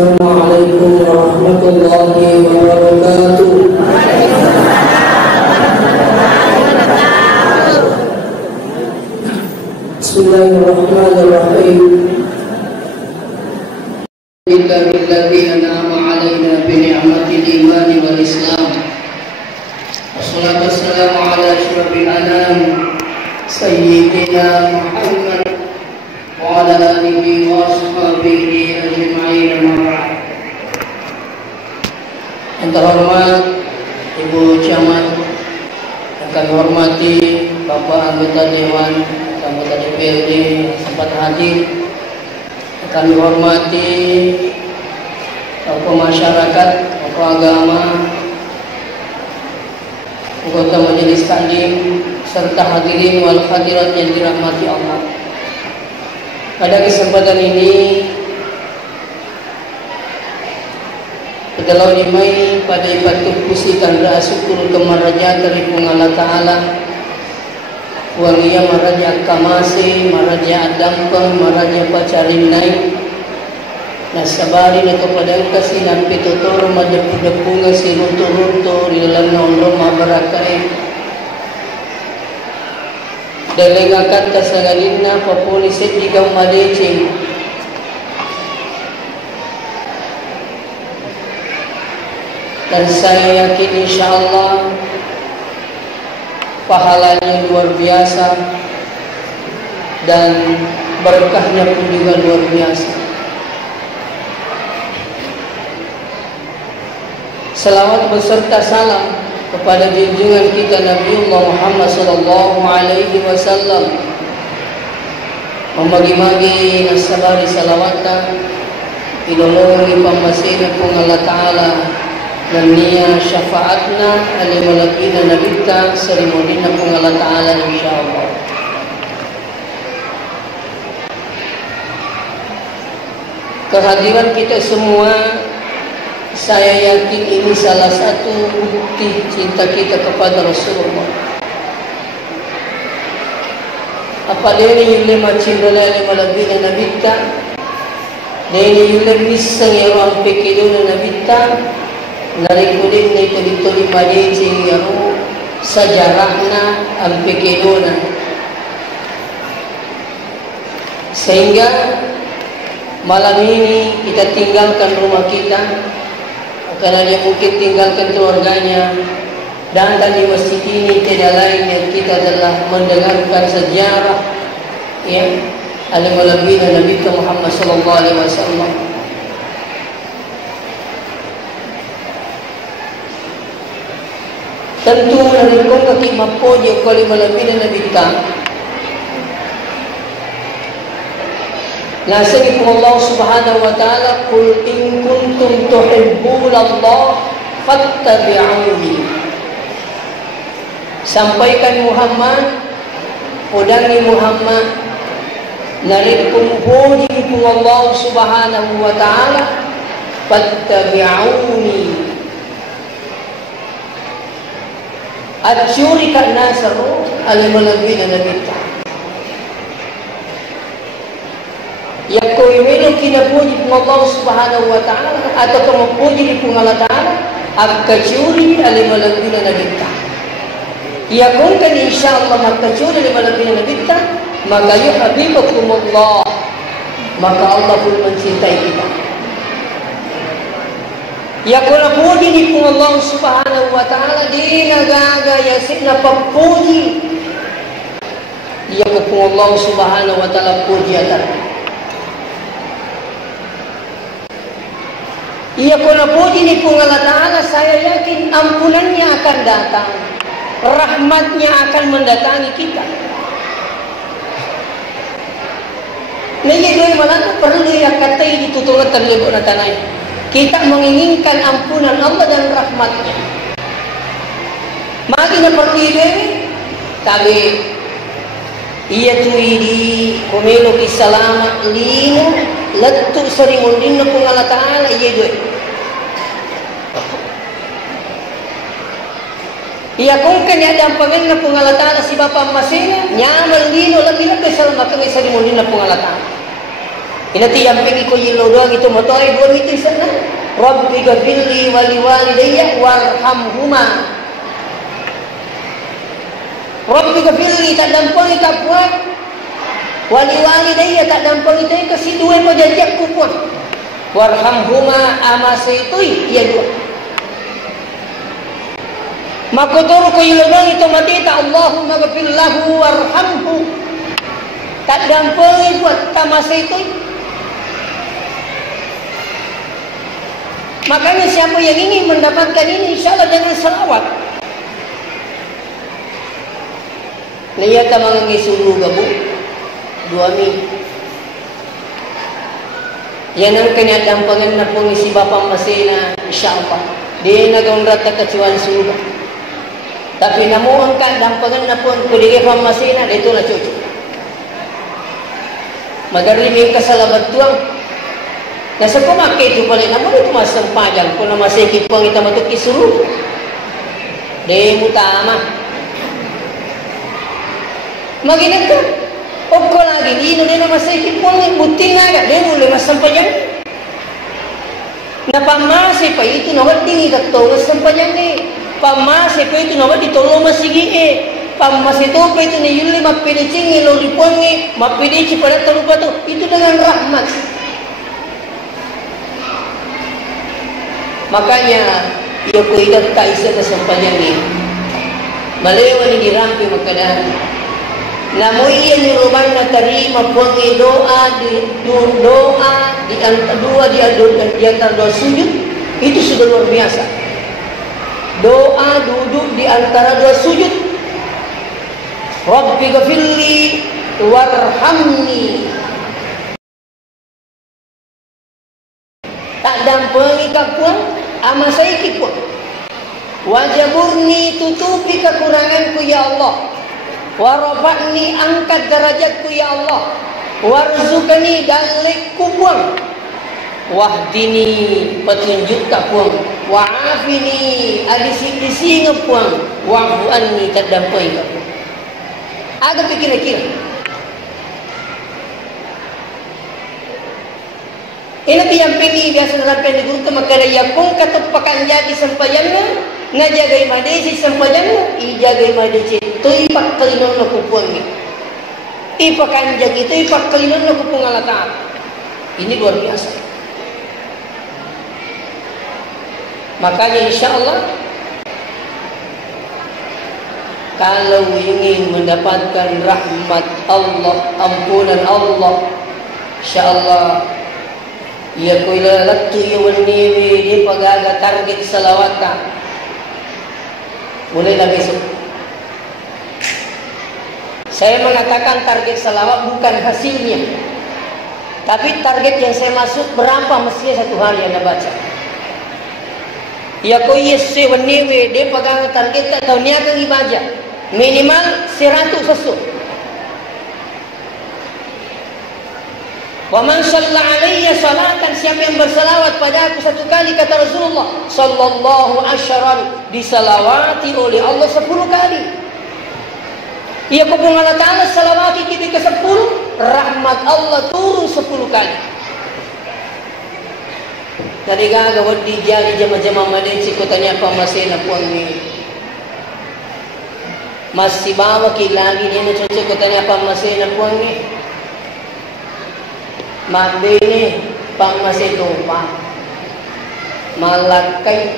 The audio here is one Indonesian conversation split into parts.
Assalamualaikum warahmatullahi wabarakatuh. Bismillahirrahmanirrahim. Alhamdulillahilladzi an'ama 'alaina bi ni'matil iman wal islam. Wassalatu wassalamu ala asyrafil anam sayyidina Muhammad wa ala alihi wa ashabihi ajma'in. Yang terhormat Ibu Camat, yang kami hormati Bapak anggota Dewan, anggota DPRD sempat hadir, yang kami hormati tokoh masyarakat, tokoh agama, anggota Majelis Taklim, serta hadirin wal hadirat yang dirahmati Allah. Pada kesempatan ini kita launimai pada ibadah pusikan doa syukur kemaraja dari Allah Ta'ala Wangiya maraja kamase, maraja adampang, maraja pacarin naik nasabarin atau padang kasih nampi tutur madepu-depunga si runtu-runtu di dalam nondro mabarakai delegakan tasangalina papolisit jika madecing dan saya yakin insyaallah pahalanya luar biasa dan berkahnya pun juga luar biasa. Selawat beserta salam kepada junjungan kita Nabiullah Muhammad sallallahu alaihi wasallam. Membagi-bagi nasabari salawatan idolongi pamasina pun Allah Ta'ala dan niya syafaatna alimalakina nabita serimodina pun Allah Ta'ala insyaAllah. Kehadiran kita semua, saya yakin ini salah satu bukti cinta kita kepada Rasulullah. Apa deni yule macindala alimalakina nabita deni yule misang yaran pekiduna nabita narikulim na ituloy madecing yaro sejarahna ang pekedona sehingga malam ini kita tinggalkan rumah kita karena dia mungkin tinggalkan keluarganya dan di masjid ini tidak lain yang kita adalah mendengarkan sejarah ya alimul anbiya Nabi Muhammad sallallahu alaihi wasallam. Tentu narikong kakimapo yung kalimalabina na bintang nasa ni Allah subhanahu wa ta'ala kul in kuntum tuhibbuna Allah fattabi'uni. Sampaikan Muhammad udangi Muhammad narikong puji po Allah subhanahu wa ta'ala fattabi'uni at syurika nasaru alimalabina nabita yako imelo kinapuji po Allah subhanahu wa ta'ala atau kamapuji po Allah ta'ala at kasyuri alimalabina nabita yakon kan insyaallah makasyuri alimalabina nabita maka yuhabibakumullah maka Allah pun mencintai kita. Ya kuna puji ni po Allah subhanahu wa ta'ala di nagagaya na pagpuji. Ya po Allah subhanahu wa ta'ala puji atar. Ya kuna puji ni po Allah ta'ala saya yakin ampunannya akan datang. Rahmatnya akan mendatangi kita. Naya malah perlu ya katai ditutulan terlebih na tanay. Kita menginginkan ampunan Allah dan rahmatnya. Magi na perlu tabi iya tuwi di kumelo ki salamat lino lattu sarimundin na kung Allah Ta'ala iya doy. Iya kung kanya dampangin na kung Allah Ta'ala si Bapak Masina nyaman lino lagi na kay salamat kang sarimundin na kung Allah Ta'ala. Inati yang pengi ko yilo doang itu motoy dua itu sana. Rabbi ghfirli wa liwalidayya warhamhuma. Rabbi ghfirli tak dampoi tak puan. Wa liwalidayya tak dampoi itu ke si dua mo jajak ku pun. Warhamhuma amasitui ya dua. Maka turu ko yilo doang itu mati tak Allahumma ghfir lahu warhamhu. Tak dampoi buat tamasitui. Makanya siapa yang ingin mendapatkan ini, insyaAllah jangan selawat. Niyata mangangi sulu gabu 2 minggu. Yang nang kena dampangan na pun isi bapa masina, insyaAllah. Dia nagaun rata kecuali sulu. Tapi namun kan dampangan na pun kudige pam masina, itu lah cucu. Magari may kasalabat tuang. Nasa kumakai itu balik namun itu masang panjang kung masih kipang kita matuk isuru de mutama maginat ko opko lagi ino na masih kipang buting agak de mulai masang panjang napamase pa itu nawat tingi katong masang panjang ni pamase pa itu nawat ditolong masigi pamase to pa itu ni yuli mapili cingi lo ripongi mapili cipada talupa to itu dengan rahmat. Makanya ia kuidat tak isa kesempajan ni malewa ni dirampi makadaan namun ia nyuruban na terima puangi doa di antara dua sujud itu sudah luar biasa. Doa duduk di antara dua sujud Rabbi ghfirli warhamni tak dampengi kapuan ama saya kipun wajaburni tutupi kekuranganku ya Allah warafa'ni angkat derajatku ya Allah warzukani dalikku puang wahdini petunjuk tak puang wa'afini adisi ngepuang wa'fu'anni tak dampengi kapuan agak pikir-pikir. Ini yang pengi biasa sampai di guru makanya yakung katupakan jadi sempajannya ngajagai madesi sempajannya ijagai madesi tu ipak kalinon na kupuangnya ipakan jag itu ipak kalinon na kupung alatan ini luar biasa. Makanya insyaAllah kalau ingin mendapatkan rahmat Allah, ampunan Allah, insyaAllah ia kuila laktu yawanniwi dia pagaga target salawata mulailah besok. Saya mengatakan target salawat bukan hasilnya, tapi target yang saya masuk berapa mestinya satu hari anda baca. Ia kuila yawanniwi dia pagaga target tak tahu niaga ibadah minimal 100 sesuatu. Wa man shalla alayya salatan, siapa yang bersalawat pada aku 1 kali, kata Rasulullah sallallahu asyran, disalawati oleh Allah 10 kali. Ia kubung Allah Ta'ala salawati kita ke 10, rahmat Allah turun 10 kali. Dari gaga wadi jari jama-jama madensi ko tanya pa masena puan ni masih bawa ki lagi ni no cocok ko tanya pa masena puan ni Mabini pang masitupa malakay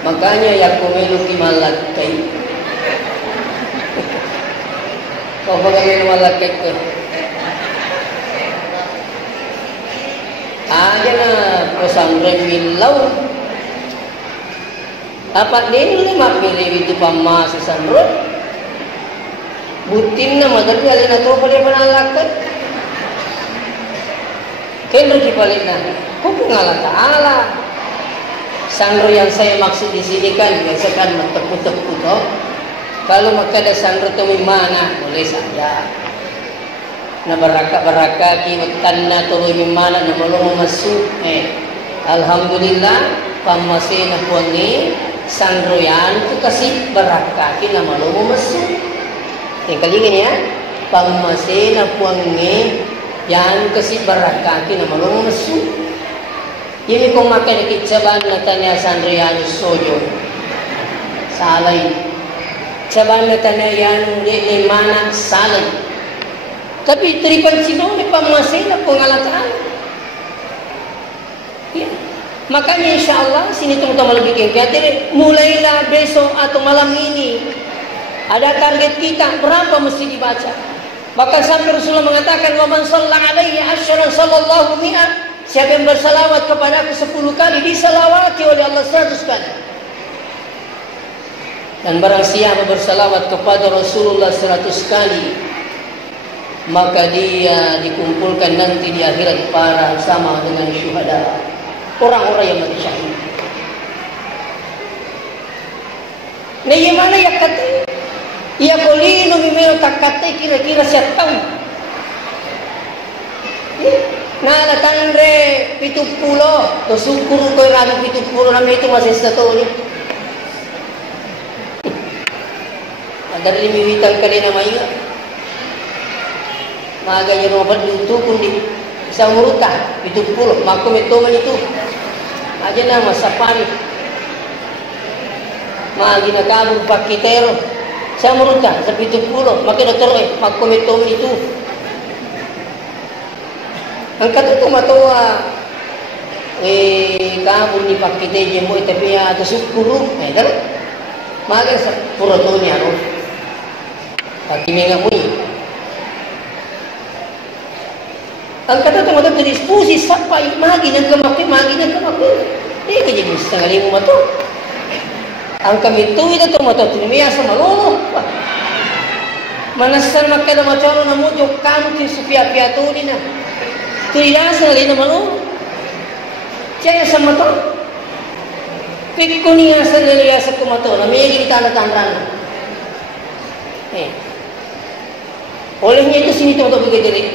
makanya ya kumilo ki malakay kau bagaimana malakay ko aja na pesantren milau apa din 5 miliwit pamas sandro butin na magar kali na to pala panalakat kendro ki palit na hukum Allah Ta'ala. Sangro yang saya maksud di sini kan biasakan mentepu-tepu toh. Kalau makada sangro tu mana boleh saja na baraka ki watanna tuloy mana na malong masuk alhamdulillah pamase na puangi sangro yan tu kasi baraka ki na malong masuk Yang kalingin ya, pangmasena puangi yan kasi barakati na malong masu. Yun kung makinakitsaban na tanya Sandriano Sojo. Salay. Saban na tanya yan limana salay. Tapi tripan sino ni pangmasena pangalataan. Yeah. Makanya insya Allah sini teman-teman lebih kaya mulai lah besok atau malam ini ada target kita berapa mesti dibaca. Bahkan sampai Rasulullah mengatakan wa man shalla alaihi asyran sallallahu mi'at, siapa yang bersalawat kepada aku 10 kali disalawati oleh Allah 100 kali. Dan barang siapa bersalawat kepada Rasulullah 100 kali, maka dia dikumpulkan nanti di akhirat para sama dengan syuhada, orang-orang yang mati syahid. Nah, gimana ya kata? Ya kolino mimeo tak kata kira-kira siapa tahu. Nah, datang re 70, to syukur ko rami 70 rami itu masih satu ni. Ada limitan kali namanya. Maganya rumah dulu kundi isang muruta 70 mako metoman itu aja nama sapani magi na kabur pakitero sa muruta sa 70 mako doktor mako metoman itu ang katuto matoa kabur ni pakite jemo tapi ya ato sukuru dalo magi sa puro to ni ano pakimenga mui. Ang kata tu macam terdiskusi sampai magi nak kemaki. Dia kerja di setengah 5 matu. Ang kami tu itu tu matu tu ni asa malu. Manasan makada macam na mujo kamu ti supia-pia tu ni na. Tu ilasa lagi na malu. Caya sama tu. Pikuni asa lagi asa ku matu. Na may gini tanda-tanda. Olehnya itu sini tu begitu.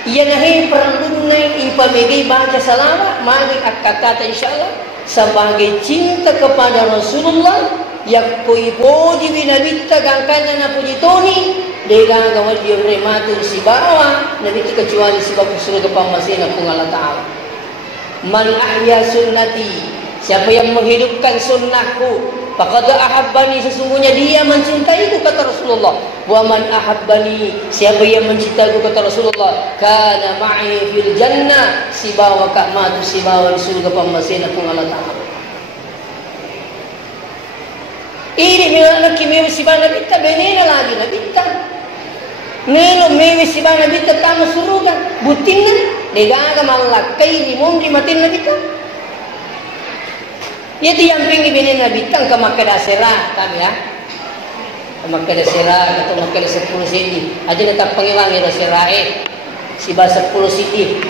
Ia nahi perlu naik impamegi baca salawat magi kata insyaallah sebagai cinta kepada Rasulullah yang koi puji binabita gangkana na puji toni dega gawal dia rematu si bawa nabi kecuali sebab surga pamasina pun Allah Taala. Man ahya sunnati, siapa yang menghidupkan sunnahku, faqad ahabbani, sesungguhnya dia mencintaiku kata Rasulullah. Wa man ahabbani, siapa yang mencintaiku kata Rasulullah, kana ma'i fil jannah, si bawa kahmatu si bawa di surga pamasina pun Allah Taala. Ini memang kimi si bana bitta benena lagi na bitta. Nelo mewe si bana bitta tama surga butinna degaga malakai di mundi matin na bitta. Yaitu yang pingi benena bitta ka makada serah kami ya. Makada serah atau makada 10 sidi. Aja nak pangiwangi ra serae. Si ba 10 sidi.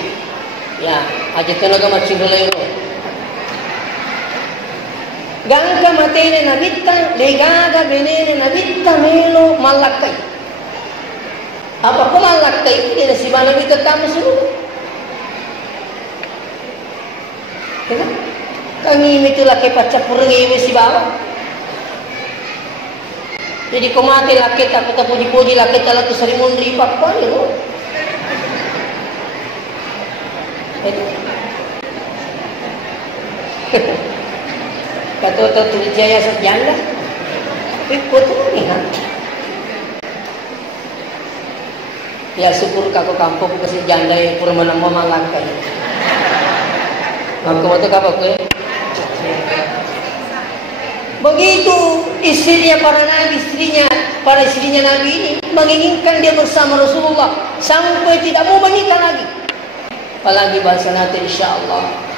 Ya, aja tenaga macam lelo. Gangka matene na bitta, legaga benene na bitta melo malakai. Apa ko malakai ini si bana bitta tamu suruh. Kena? Kami itu laki pacak pergi si bawah. Jadi kau mati laki tak kita puji-puji laki tak lalu serimun ripak apa ya? Kata tulis jaya sejanda, ikut ni ha. Ya syukur kako kampung kasih janda yang pura menambah malakai. Maka waktu apa kue? Begitu istrinya para istrinya Nabi ini menginginkan dia bersama Rasulullah sampai tidak mau menikah lagi. Apalagi bahasa nanti insyaallah.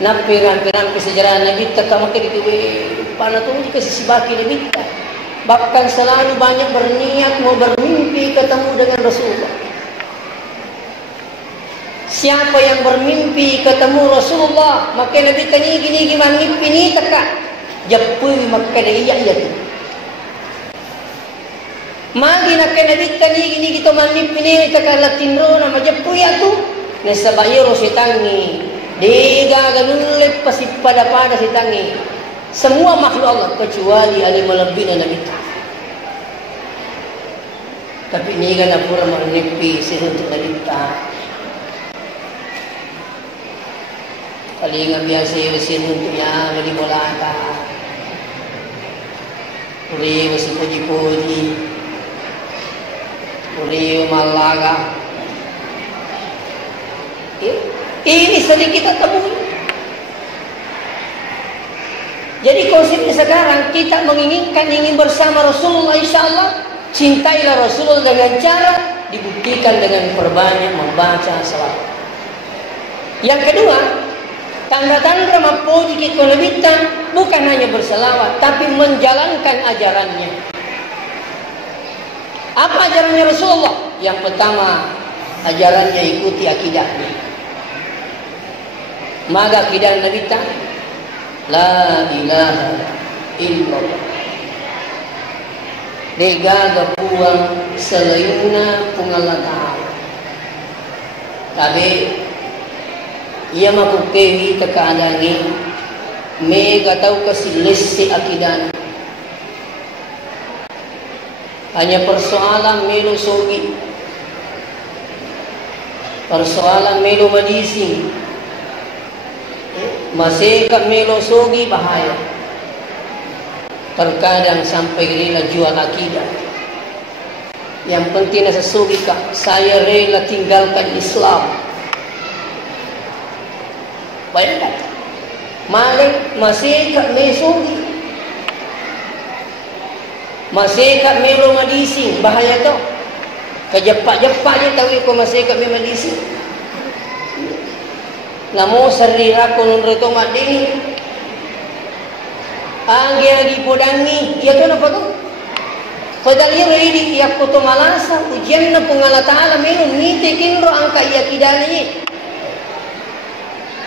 Nampiran-piran kesejarahan Nabi tak makin itu panatu jika sisibaki Nabi tak. Bahkan selalu banyak berniat mau bermimpi ketemu dengan Rasulullah. Siapa yang bermimpi ketemu Rasulullah, maka Nabi tanya gini gimana mimpi ni teka. Japui maka dia iya tu. Magi nak Nabi tanya gini kita mimpi ni teka latinro nama japui tu. Nesabayo sitangi. Dega ganulep pasti pada si tangi. Semua makhluk Allah kecuali alim lebih dan Nabi. Tapi ini kan pura menepi untuk cerita. Kali nga biasa mesin untuk yang dari bolata. Uri masih puji-puji. Uri malaga. Ini sering kita temui. Jadi konsepnya sekarang kita ingin bersama Rasulullah, insya Allah cintailah Rasulullah dengan cara dibuktikan dengan perbanyak membaca salawat. Yang kedua, tanda-tanda mapuji kekolabitan bukan hanya berselawat, tapi menjalankan ajarannya. Apa ajarannya Rasulullah? Yang pertama, ajarannya ikuti akidahnya. Maka akidah Nabi ta la ilaha illallah. Dega puang selayuna pungalah ta'ala. Tapi ia makukewi tekadangi mega tahu kasilis si akidan. Hanya persoalan melu sogi, persoalan melu madising. Masih kat melo sogi bahaya. Terkadang sampai rela jual akidah. Yang penting nasa sogi kak, saya rela tinggalkan Islam. Bayangkan, masih kat melo sogi, masih kat melo madising, bahaya tu. Kejepak-jepak je tahu ko masih kat melo madising. Namo sarira ko nun reto madini agi podangi ya to na pato padali reidi ya ko to malasa ujian na pungala taala menu ni tekinro angka ya kidani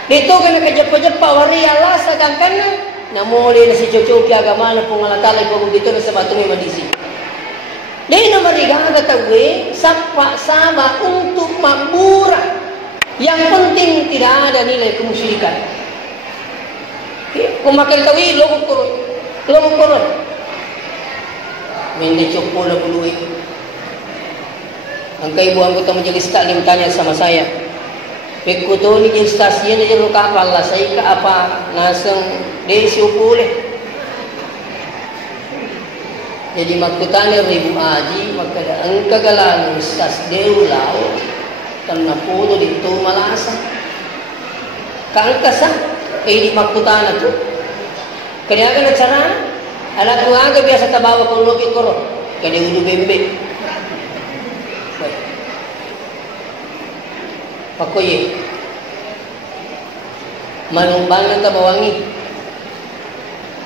dito kana kajapa-japa wari Allah sedangkan namo le na si coco ki agama na pungala taala ko dito na sa batumi madisi dai na mariga tawe sapa sama untuk mabura. Yang penting tidak ada nilai kemusyrikan. Kumakan tawi logo koron. Mende copo na puluhi. Ang kaibu anggota majelis taklim tanya sama saya. Pekko to ni di stasiun di jero kapal lah saya ka apa naseng desi upule. Jadi makutane ribu aji makada ang kagalan stas deulau. Karena pudo dito malasa. Kangkasa di makutana tu. Kaya na cara alat ko aga biasa tabawa ko loki koro. Kaya udu bembe. Pakoye. Manumbangan tabawangi.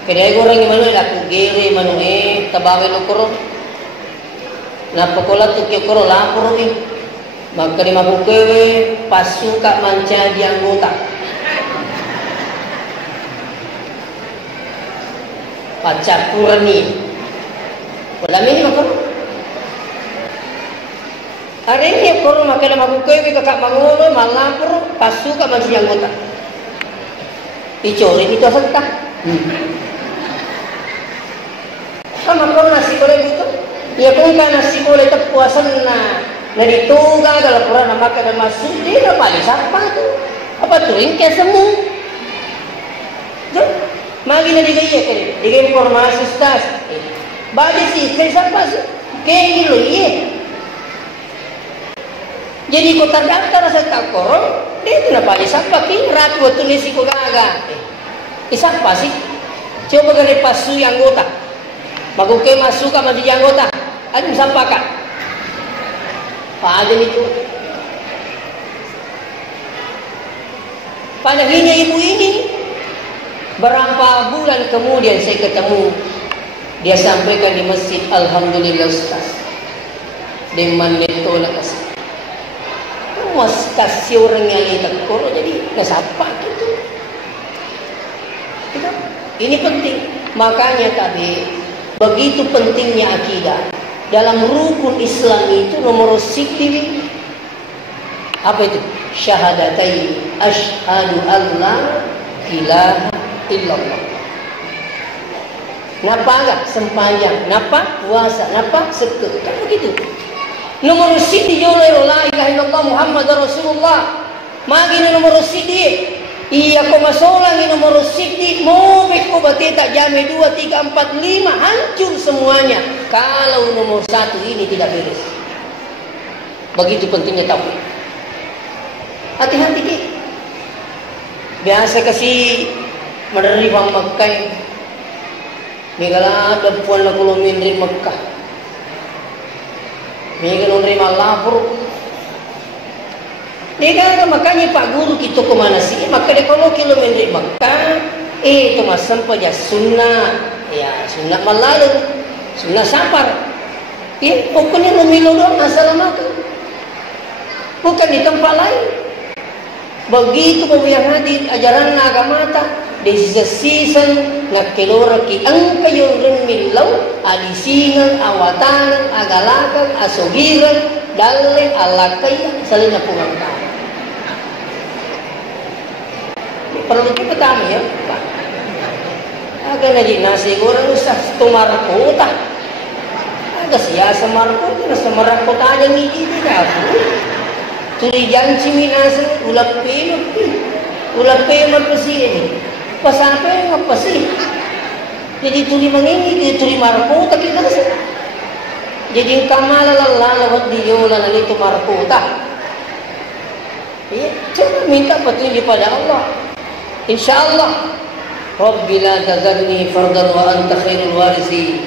Kaya ko orang manu laku gere manu tabawa lo koro. Napakola tu kyo koro lapor maka di mabukewe pasuka manca di anggota pacapurni wala mini makoro arenya koro maka di mabukewe kakak mangolo malapur pasuka manca di anggota icori itu asal sama koro nasi goreng itu ya kung ka nasi goreng terpuasan Narituga kalau pura nama kada masuk dia dah paling siapa tu? Apa tu? Ini kayak semu. Jom, magi na digaya kali. Digaya informasi stas. Bagi si kayak siapa sih? Kayak gilo iya. Jadi kau terdaftar rasa tak korong, dia tu nak paling siapa? Kirat waktu ni si kau gaga. Siapa sih? Coba kali pasu yang anggota. Bagus ke masuk ke masjid anggota. Ada siapa kan? Pada itu pada hanya ibu ini berapa bulan kemudian saya ketemu dia sampaikan di masjid alhamdulillah Ustaz dengan neto nak kasih mas kasih orang yang itu koro jadi nasapa gitu ini penting makanya tadi begitu pentingnya akidah. Dalam rukun Islam itu nomor sikti apa itu? Syahadatai asyhadu alla ilaha illallah. Napa agak sempanjang, napa puasa, napa seket. Kan begitu. Nomor sidi yolo la ilaha illallah Muhammad Rasulullah. Magi nomor sidi. Iya ko masolang nomor sidi. Mobek ko bati tak jame 2, 3, 4, 5 hancur semuanya. Kalau nomor 1 ini tidak beres. Begitu pentingnya tauhid. Hati-hati deh. Biasa kasih menerima Makkah. Megala ada puan na kulo minri Makkah. Megala menerima lapor. Dia makanya Pak Guru kita kemana sih? Maka dia kalau kilo minri Makkah, itu mas sampai ya sunnah malalu, sunnah sapar. Ya, pokoknya lumilo doang asal makan. Bukan di tempat lain. Begitu yang hadir ajaran agama ta di season na kelora ki ang kayo rin milaw adisingan awatan agalakan asogiran dalin alakay salin na pumangka. Perlu kita pertama ya Pak. Agak naji nasi goreng usah tumarkota. Agak siya samarkota na samarakota aja ngiji tidak aku. Tuli janji minasa ulap pe marpasi ini pasape ngapasi jadi tuli mangini tuli marputa kita sih jadi kamala lawat diola itu marputa ya coba minta petunjuk pada Allah insyaallah Rabbi la tazarni fardan wa anta khairul warisi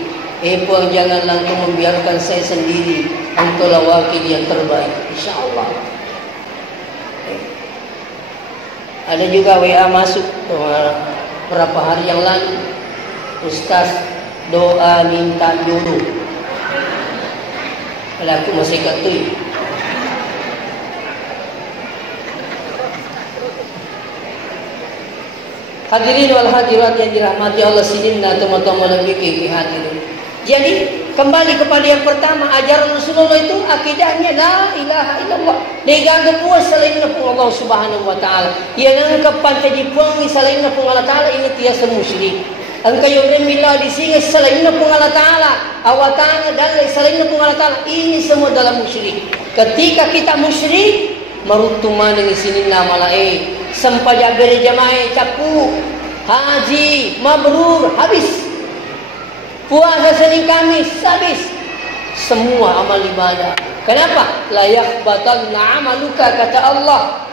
Puang janganlah engkau membiarkan saya sendiri engkau lah wakil yang terbaik insyaallah. Ada juga WA masuk beberapa hari yang lalu. Ustaz doa minta jodoh. Kalau aku masih katui. Hadirin wal hadirat yang dirahmati Allah sidinna teman-teman lebih hadirin. Jadi kembali kepada yang pertama, ajaran Rasulullah itu akidahnya la ilaha illallah. Diganggap puas selain pun Allah Subhanahu wa taala. Yang nangkap pancajipuang selain pun Allah taala ini tiasa musyrik. Angka yung remila di sini selain pun Allah taala, awatan dan selain pun Allah taala ini semua dalam musyrik. Ketika kita musyrik, marutuman dengan sini nama lain. Sampaja berjamaah capu, haji mabrur habis. Puasa Senin Kamis habis. Semua amal ibadah. Kenapa? Layak batal amaluka kata Allah.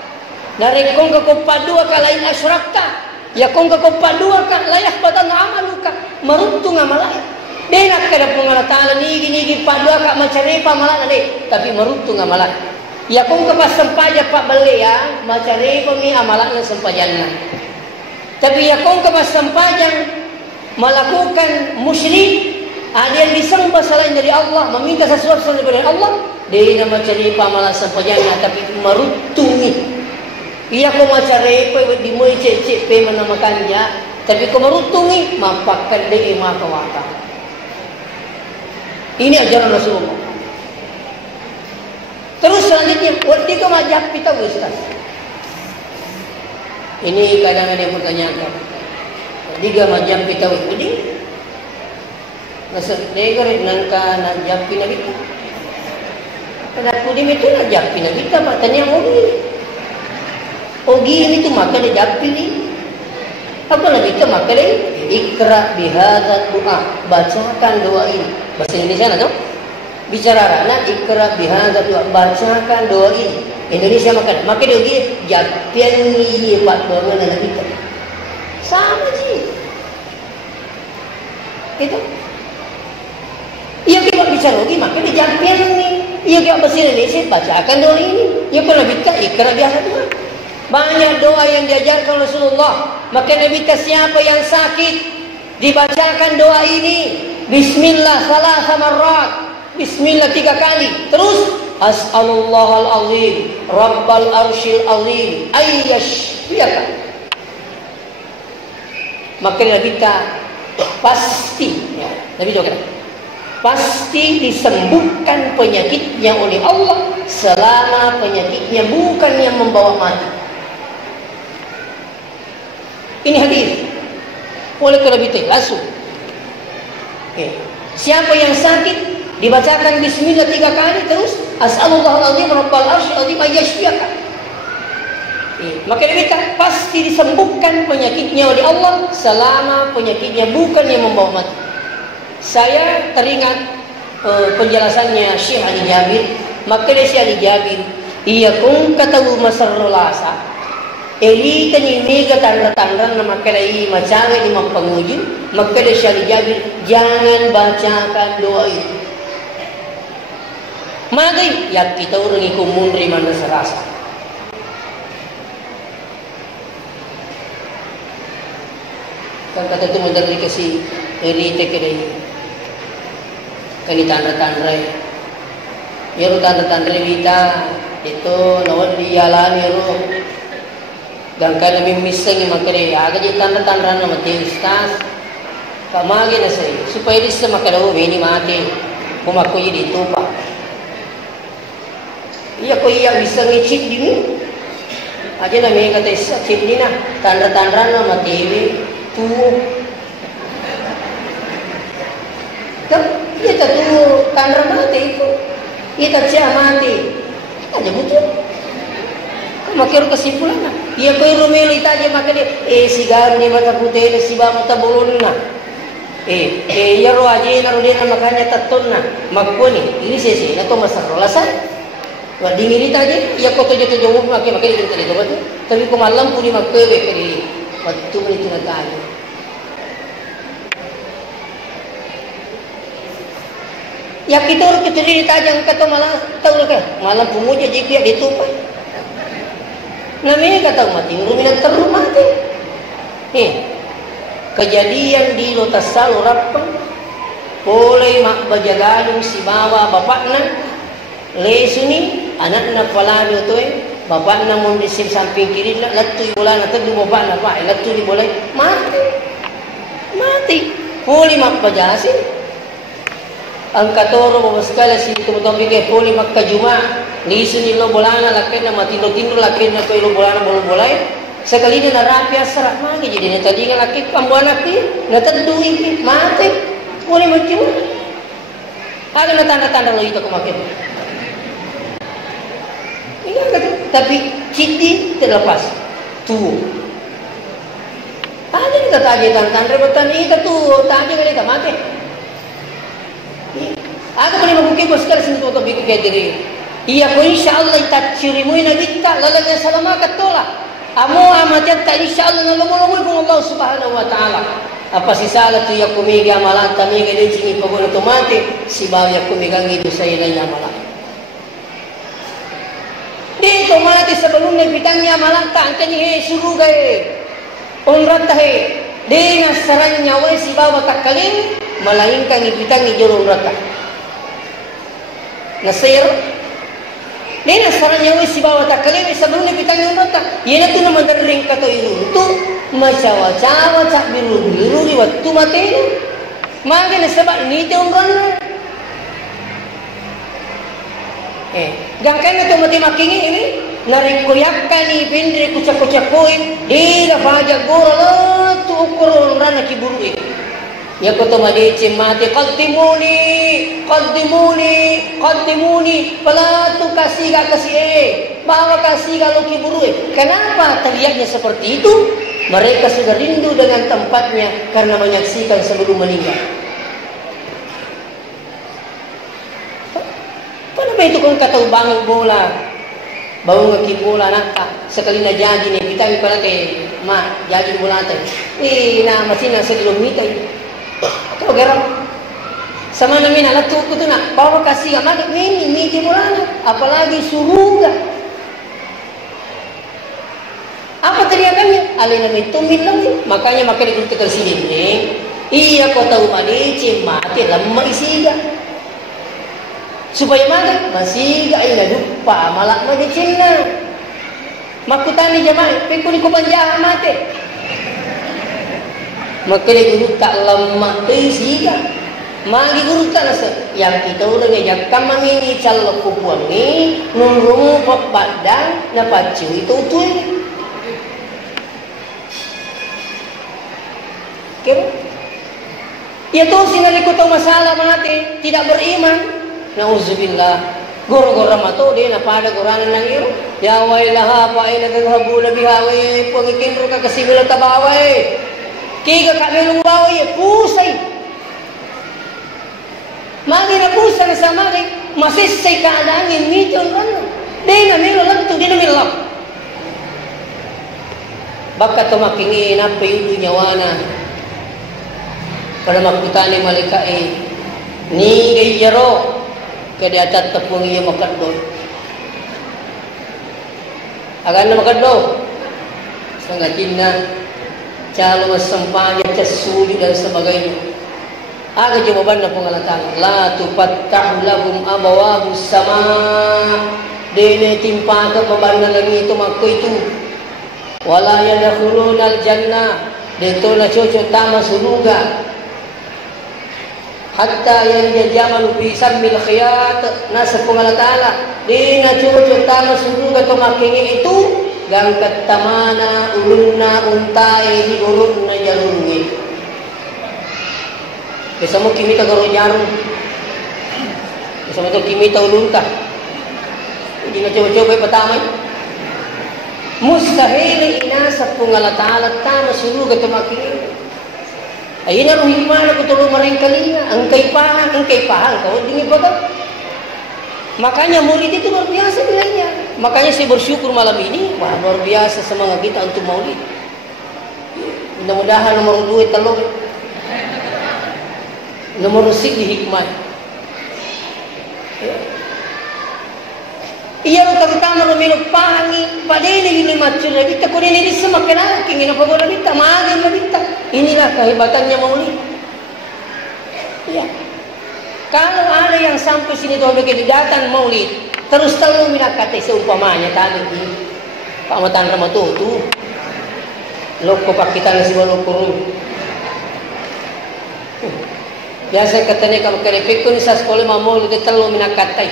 Narekong ka kupadua ka lain asyrakta. Ya kong ka kupadua ka layak batal amaluka. Maruntung amalay. Denak kada pungala taala nigi padua ka macarepa malana de. Tapi maruntung amalay. Ya kong ka pasampaja pa baleya macarepa mi amalana sampajanna. Tapi ya kong ka pasampajang melakukan musyrik, ada yang disembah selain dari Allah, meminta sesuatu selain dari Allah, dia nama cari pamalan sampainya, tapi merutungi. Ia kau macam apa dimulai cek pe menamakannya, tapi kau merutungi, mampakkan dia maka wata. Ini ajaran Rasulullah. Terus selanjutnya, waktu itu majak kita Ustaz. Ini kadang-kadang yang bertanyakan. Tiga macam kita ini, nasa negara nangka najap pinagita. Kada pudi itu najap pinagita. Tanya Ogi ini tu maka najap ini. Apa lagi kita maka deh? Ikra bihadzat doa, bacakan doa ini. Bahasa Indonesia atau? Bicara rana ikra bihadzat doa, bacakan doa ini. Indonesia makan. Maka dia ogi japian ini pak doa anak kita. Sama sih. Itu. Ia kita bicara lagi, maka dijampian nih. Ia kita bahasa Indonesia, bacakan doa ini. Ia pernah minta ikrar biasa doa. Banyak doa yang diajarkan Rasulullah. Maka Nabi siapa yang sakit, dibacakan doa ini. Bismillah salah marrat. Bismillah 3 kali. Terus As'alullahal azim, Rabbal arsyil azim, ayyashfiyaka. Maka Nabi pasti, ya, Nabi juga pasti disembuhkan penyakitnya oleh Allah selama penyakitnya bukan yang membawa mati. Ini hadis. Oleh Nabi langsung. Okay. Siapa yang sakit Dibacakan bismillah 3 kali terus as'alullahal azim rabbal arsyil azim ayyashfiyaka. Maka dia minta pasti disembuhkan penyakitnya oleh Allah selama penyakitnya bukan yang membawa mati. Saya teringat penjelasannya Syekh Ali Jabir. Maka dia Syekh Ali Jabir, iya kung katawu masarrolasa eli tani mega tanda-tanda nama kedai macam ini mempenguji. Maka dia Syekh Ali Jabir, jangan bacakan doa itu. Magai yang kita orang ikut mundri mana serasa. Kan kata tu menteri kasih elite kedai kani tanda-tanda ya tanda-tanda kita itu nawat dialami ro dan kan kami miseng makare aga je tanda-tanda nama te ustaz kamage na sai supaya bisa makadaw ini mati kumakko yidi tupa iya ko iya bisa ngicip dini aja na may kata isa chip ni na tanda-tanda nama TV tuh kan kita tuh tanda mati itu kita siya mati aja betul makir kesimpulan na iya ko rumeli taje makade sigar ni mata putih si ba mata bolon na yaro aje na rodena makanya tatton na magkuni ini sesi na to masarolasan wa dingiri taje iya ko tojo tojo makai itu tadi to betul tapi ko malam puni makkewe kali waktu itu na tayo. Ya kita orang cerita jangan kata malah tahu lah malah pemuja jika ditupai. Namanya kata mati, ruminan terus mati. Kejadian di Lotas Salurapang, boleh mak bajagadung si bawa bapakna, lesuni anakna palado tu bapakna mun di samping kiri latu bola na tedu bapakna pak latu di bola mati. Boleh mak bajasi. Ang katoro babaskala si tumutambing kay poli magkajuma liso nilo bolana lakin na matino-tino lakin na koy bolana bolay sekali na narapya sarak magi jadi na tadi nga laki pambuanak ni natadduin mati poli magkajuma ada na tanda-tanda lo ito kumakin ini kata tapi citi terlepas tuh ada ni tataje tanda betan ini tuh taje ka mati. Aga boleh mungkin bos sekali sini tuh bikin kayak diri. Iya, ko insyaallah itatchirimuin na kita lalagyan salama katola. Amo amatyan ta insyaallah nalumuloy kung Allah Subhanahu wa taala. Apa si sala tu ya kumiga malang tamiga din sini pagod otomate si bawya kumigang itu sa ilay malang. Dito malati sa balon na pitangnya malang ta antani he surugay. Onrat ta he. Di nasaranya way si bawa takalim malaingkang ipitang ni jorong rata. Nasir Nena saranya wis si bawa takalim sebelum ipitang yung rata. Yan ito naman daring kato iluto. Masawa-sawa sa biru-biru liwat tumatay. Maga na sabak nito yung gano'n. Gangkan na tumatay makingi ini. Narikuyak ka ni Pindri kutsak-kutsakoy. Di na pajag gora tu ukuron rana kiburu ya koto madici mati qaddimuni pala tu kasih bawa kasih kalau kiburu kenapa teriaknya seperti itu mereka sudah rindu dengan tempatnya karena menyaksikan sebelum meninggal. Kenapa itu kau kata bangun bola bau ngeki bola nakka sekali na jadi nih kita pala kay ma jadi bola tay na masih na sebelum mita kau geram sama namin alat tuku tu nak bawa kasih amat ini miti bola apalagi suruga apa teriakannya alih namin tumit lang makanya makanya kita tersini iya kau tahu malici mati lemah isiga supaya mana masih gak ingat lupa malah magicin na makutani jamaah pekuni ko panjang mati makanya guru tak lemah siga magi guru tak nasa yang kita udah ngejak kamang ini calok kupuan ini nurung badan na pacu itu utuh Ya tuh sinari ko tahu masalah mati, tidak beriman. Nauzubillah. Goro-goro mato dia na pada goranan ng iro. Ya wailaha pa ay naghahabula bihawi pangikin ro ka kasigula tabaway. Kiga ka melong baway pusay. Magi na pusa na sa magi masisay ka adangin miton ano. Dia na melo lantu dia na melo. Baka tumakingin apa yudu nyawana. Pada makutani malaikai ni gayaro kada atat tepung iya makaddo agan na makaddo sangatinna calo sampanya casuli dan sebagainya aga jawaban na pangalatan la tufattahu lahum abawabus sama dene timpa ka pabanda lagi itu mako itu wala yadkhulunal jannah dito na chocho tama suluga hatta yang jamal fi samil khiyat nasa pangalatala di na chucho tama suruga to makingi itu gangkat tamana ulunna untai di urunna jarungi bisa mo kimita garo jarun bisa mo to kimita ulunta hindi na chucho bay patamay mustahil ina sa pangalatala tama suruga to makingi. Ayun ang himala ko tulong maring kalinga. Ang kaipahan kau dingin ba ka? Makanya murid itu luar biasa nilainya. Makanya saya bersyukur malam ini. Wah luar biasa semangat kita untuk maulid. Mudah-mudahan nomor 2 telur. Nomor 6 di hikmah. Iya terutama rumino pangi padene ini macul lagi tak kau ini semakin kingin apa boleh kita magen kita inilah kehebatannya maulid. Iya kalau ada yang sampai sini tuh begitu datang maulid terus terlalu minat kata seumpamanya tadi pamatan ramatu tuh loko pak kita nasi balokuru biasa katanya kalau kena pikun sa sekolah maulid terlalu minat kata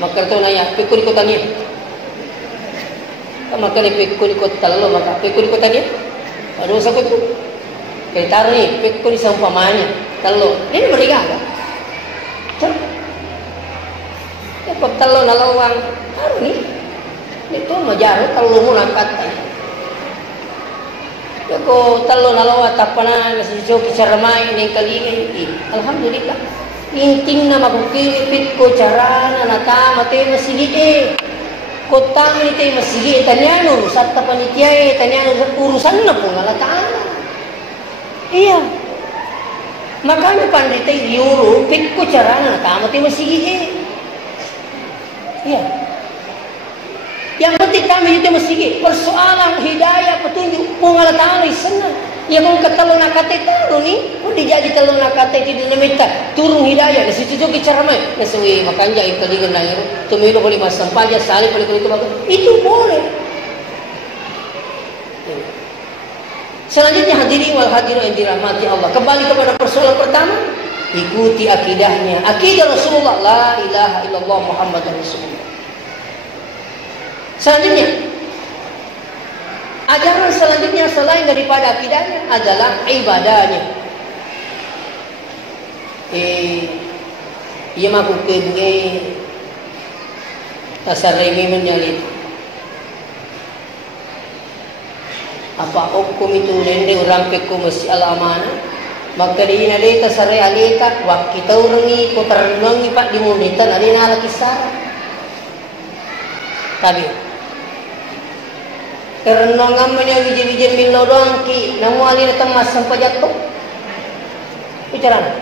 maka itu nanya, pikun ikut tanya. Maka ni pikun ikut talo, maka pikun ikut tanya. Aduh, siapa itu? Kita ni pikun isang pamanya, talo. Ini mereka kan? Dapat talo nalawang, ano ni? Itu majaro talo mo nakatay. Ko talo nalawa tapanan sa joki caramay ning kalingay. Alhamdulillah. Inting na makukilipit ko charana na tama tayo masigi kota mo tayo masigi tanyano rusat tapanitya tanyano urusan na po ngalataan iya makanya pandita yuro pit ko charana na tama tayo masigi iya yang penting kami itu masigi persoalan hidayah petunjuk po ngalataan isana ya mau ketelu nakate tahu nih, udah jadi telu nakate tidak nemita turun hidayah, nasi cucu bicara mah, nasi makanya itu kali kan nangir, tumilo boleh masam pajak, salib boleh itu boleh. Selanjutnya hadirin wal hadirin yang dirahmati Allah, kembali kepada persoalan pertama, ikuti akidahnya, akidah Rasulullah, la ilaha illallah Muhammad Rasulullah. Selanjutnya. Ajaran selanjutnya selain daripada akidahnya adalah ibadahnya. Ia mampu kebuke tasarai menjalit. Apa hukum itu nende orang peko mesti alamana. Maka di nade tasarai aleka wak kita urangi ko tarangi pak di munita nade na kisah. Tapi karena ngamanya wiji-wiji minno doang ki namu ali na tamas sampai jatuh bicara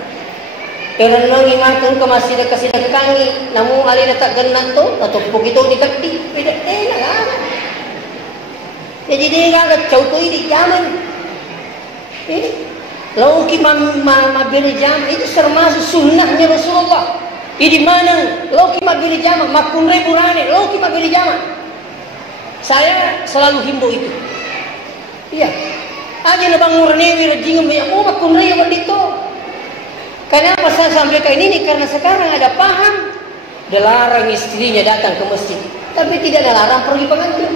karena ngimatun ke masih ada kasih kangi namu ali na tak genat tu atau begitu dikati beda lah jadi dia agak jauh ini zaman ini lau ki mabili jam itu termasuk sunnahnya Rasulullah di mana lau ki mabili jam makun ribu rane lau ki mabili jam. Saya selalu himbau itu. Iya. Aja na bangun renewi rejingam banyak makun raya berdito. Kenapa saya sampaikan ini? Karena sekarang ada paham dilarang istrinya datang ke masjid, tapi tidak dilarang pergi pengantin.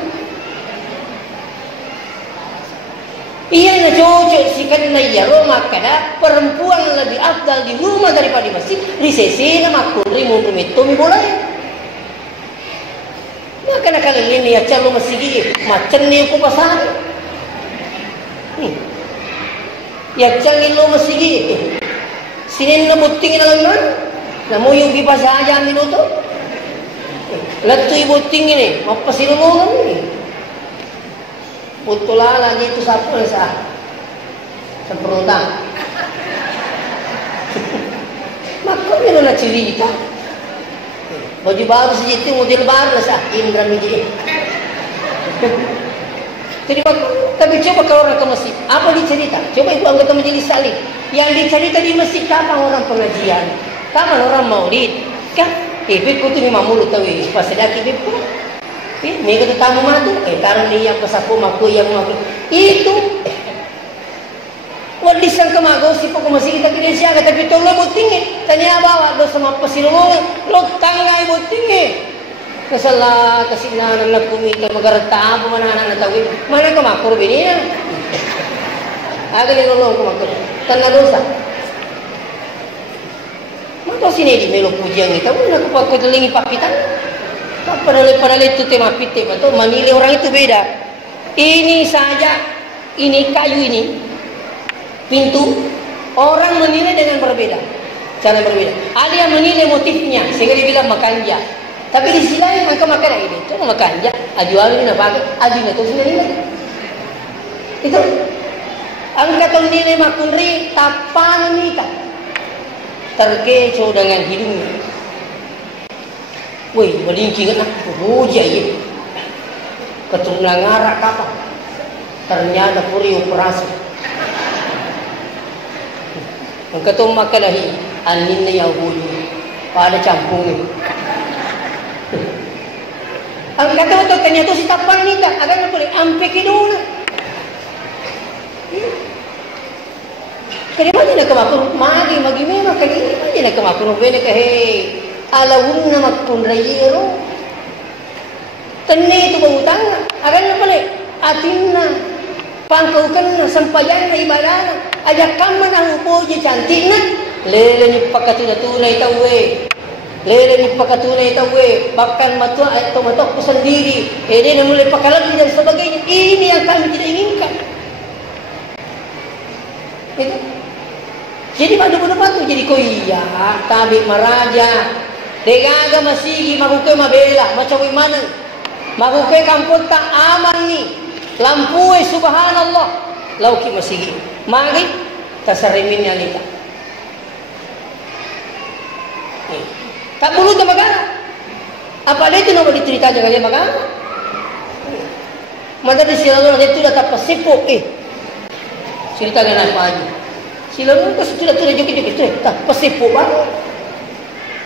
Iya na cocok sih karena ya Roma kada perempuan lebih afdal di rumah daripada di masjid. Risesi na makuri mundur mitumi boleh. Maka nak kali ini ya calo masjid macam ni aku pasal. Ya canggih lo masjid. Sini na buting na lang man. Namo yung gipas aja minuto. Latu buting ini, mapasin mo lang ni. Putulala dito sa perutang. Maka meron na cerita. Baju baru saja itu model baru sa Indra Miji. Jadi tapi coba kalau orang ke masjid, apa dicerita? Coba ibu anggota majelis saling. Yang dicerita di masjid kapan orang pengajian, kapan orang maulid, kan? Bibit ko tu memang mulut tahu ini. Pas sedaki bibit ko. Mereka tu tamu mana tu? Karena dia yang pesaku maku yang maku itu. Wali sang kemago si pokok masih kita kini siaga tapi tolong butingin. Tanya bawa do sama pasirulong lo tangai butingin. Kesalah kesinan nak kumita magarta apa mana anak tahu mana kemakur bini ya. Agak ni lolong kemakur. Tanah dosa. Maka sini di melo pujian kita pun nak pakai telingi papitan. Padahal itu tema pite betul. Menilai orang itu beda. Ini saja, ini kayu ini, pintu. Orang menilai dengan berbeda, cara berbeda. Ada yang menilai motifnya, sehingga dia bilang makanja. Tapi di sisi lain mereka makan ini, itu makanja. Ajual ini nak pakai, ajual itu sudah nilai. Itu. Angkat nilai makunri tapan nita. Terkecoh dengan hidungnya. Woi, melingking nak puja ye. Keturunan ngarak apa? Ternyata puri operasi. Ketum makalahi anin yang bulu pada campung. Ang kata betul ternyata si tapan ni tak agak boleh ampe kiduna. Kali mana nak kemakur magi memang kali mana nak kemakur bene ke hey alawun nak pun rayero. Tenne itu berutang agak nak boleh atinna pangkaukan sampayan na ibadah ajak kamu nak upoje cantik na lele ni pakatuna tunai tawe lele ni pakatuna tawe bahkan matua atau matok sendiri dia nak mulai pakalan dan sebagainya. Ini yang kami tidak inginkan. Itu. Jadi pada tu jadi koya tabi maraja degaga masigi makuke mabela macam mana makuke kampung tak aman ni lampu subhanallah lauki masigi mari tasariminnya nita tak perlu tu magana apa itu nama dicerita jangan dia magana mana di sini itu dah tak pasipok cerita dengan apa aja sila lu kasi sudah joget-joget tak pasipok banget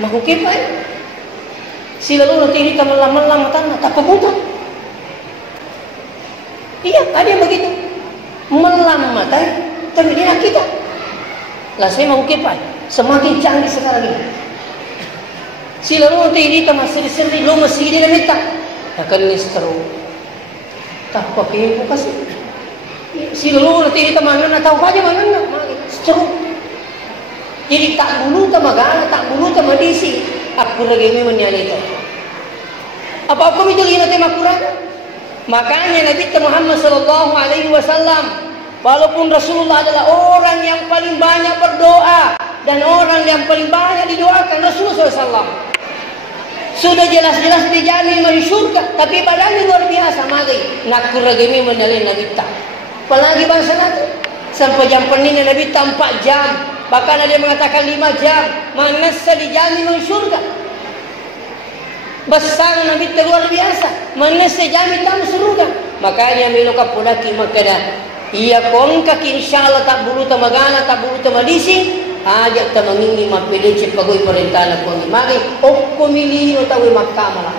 makuke pa sila lu nanti kita melam-melam tanah tak pemuda. Iya, ada yang begitu. Melam mata terlihat kita. Lah saya mau kepai. Semakin canggih sekarang ini. Sila lu nanti kita masih seri lu masih di minta. Akan listro. Tak pakai buka sih. Sila lu nanti kita mana nak tahu aja mana nak. Stroke. Jadi tak bulu tak magana, tak bulu tak medisi. Aku lagi menyali itu. Apa aku itu lihat tema Quran? Makanya Nabi Muhammad sallallahu alaihi wasallam, walaupun Rasulullah adalah orang yang paling banyak berdoa dan orang yang paling banyak didoakan Rasulullah SAW. Sudah jelas-jelas dijamin masuk surga, tapi badannya luar biasa. Mari nak kuragami menyalin Nabi tak. Apalagi bangsa Nabi. Sampai jam pening Nabi tak 4 jam. Bahkan ada yang mengatakan 5 jam. Mana dijamin masuk surga. Besar Nabi luar biasa. Mana dijamin masuk surga. Makanya meloka podaki makana. Iya kongka insyaAllah tak bulu tamagana, tak bulu tamadisi. Ajak tamangini mapilin si pagoy perintana ko ni. Mari okko milino tawi makamala.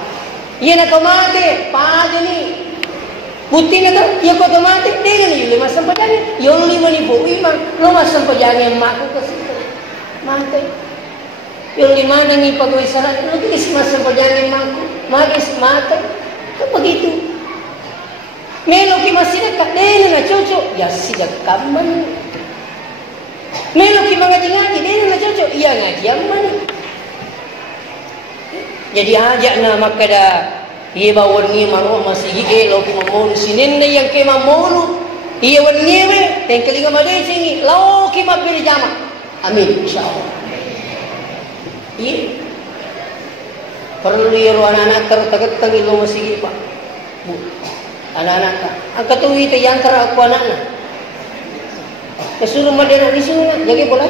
Iya na kamate. Pagi ni. Putih na to, iya ko otomatik dengan yung 5 sampajani. Yung 5,000 imang, 5 sampajani ang mako kasi ito. Mantay. Yung 5 nang ipagawa saran, lagi 5 sampajani ang mako. Magis matay. Kapag ito. Melo ki masih dekat dene na cocok, ya sidak kaman. Melo ki mengaji-ngaji dene na cocok, iya ngaji aman. Jadi ajak na makada iya bawon ngi maro masih lo ki mamonu sinin na yang ke mamonu. Iya wan ngi we, tengkelinga made singi, lo ki mabili jama. Amin insyaallah. Iya. Perlu yero anak-anak tertegeteng ilo masih Pak. Bu. Anak-anak ang katuwi ito yang kara ako anak na kasuruh madera di sunga jadi boleh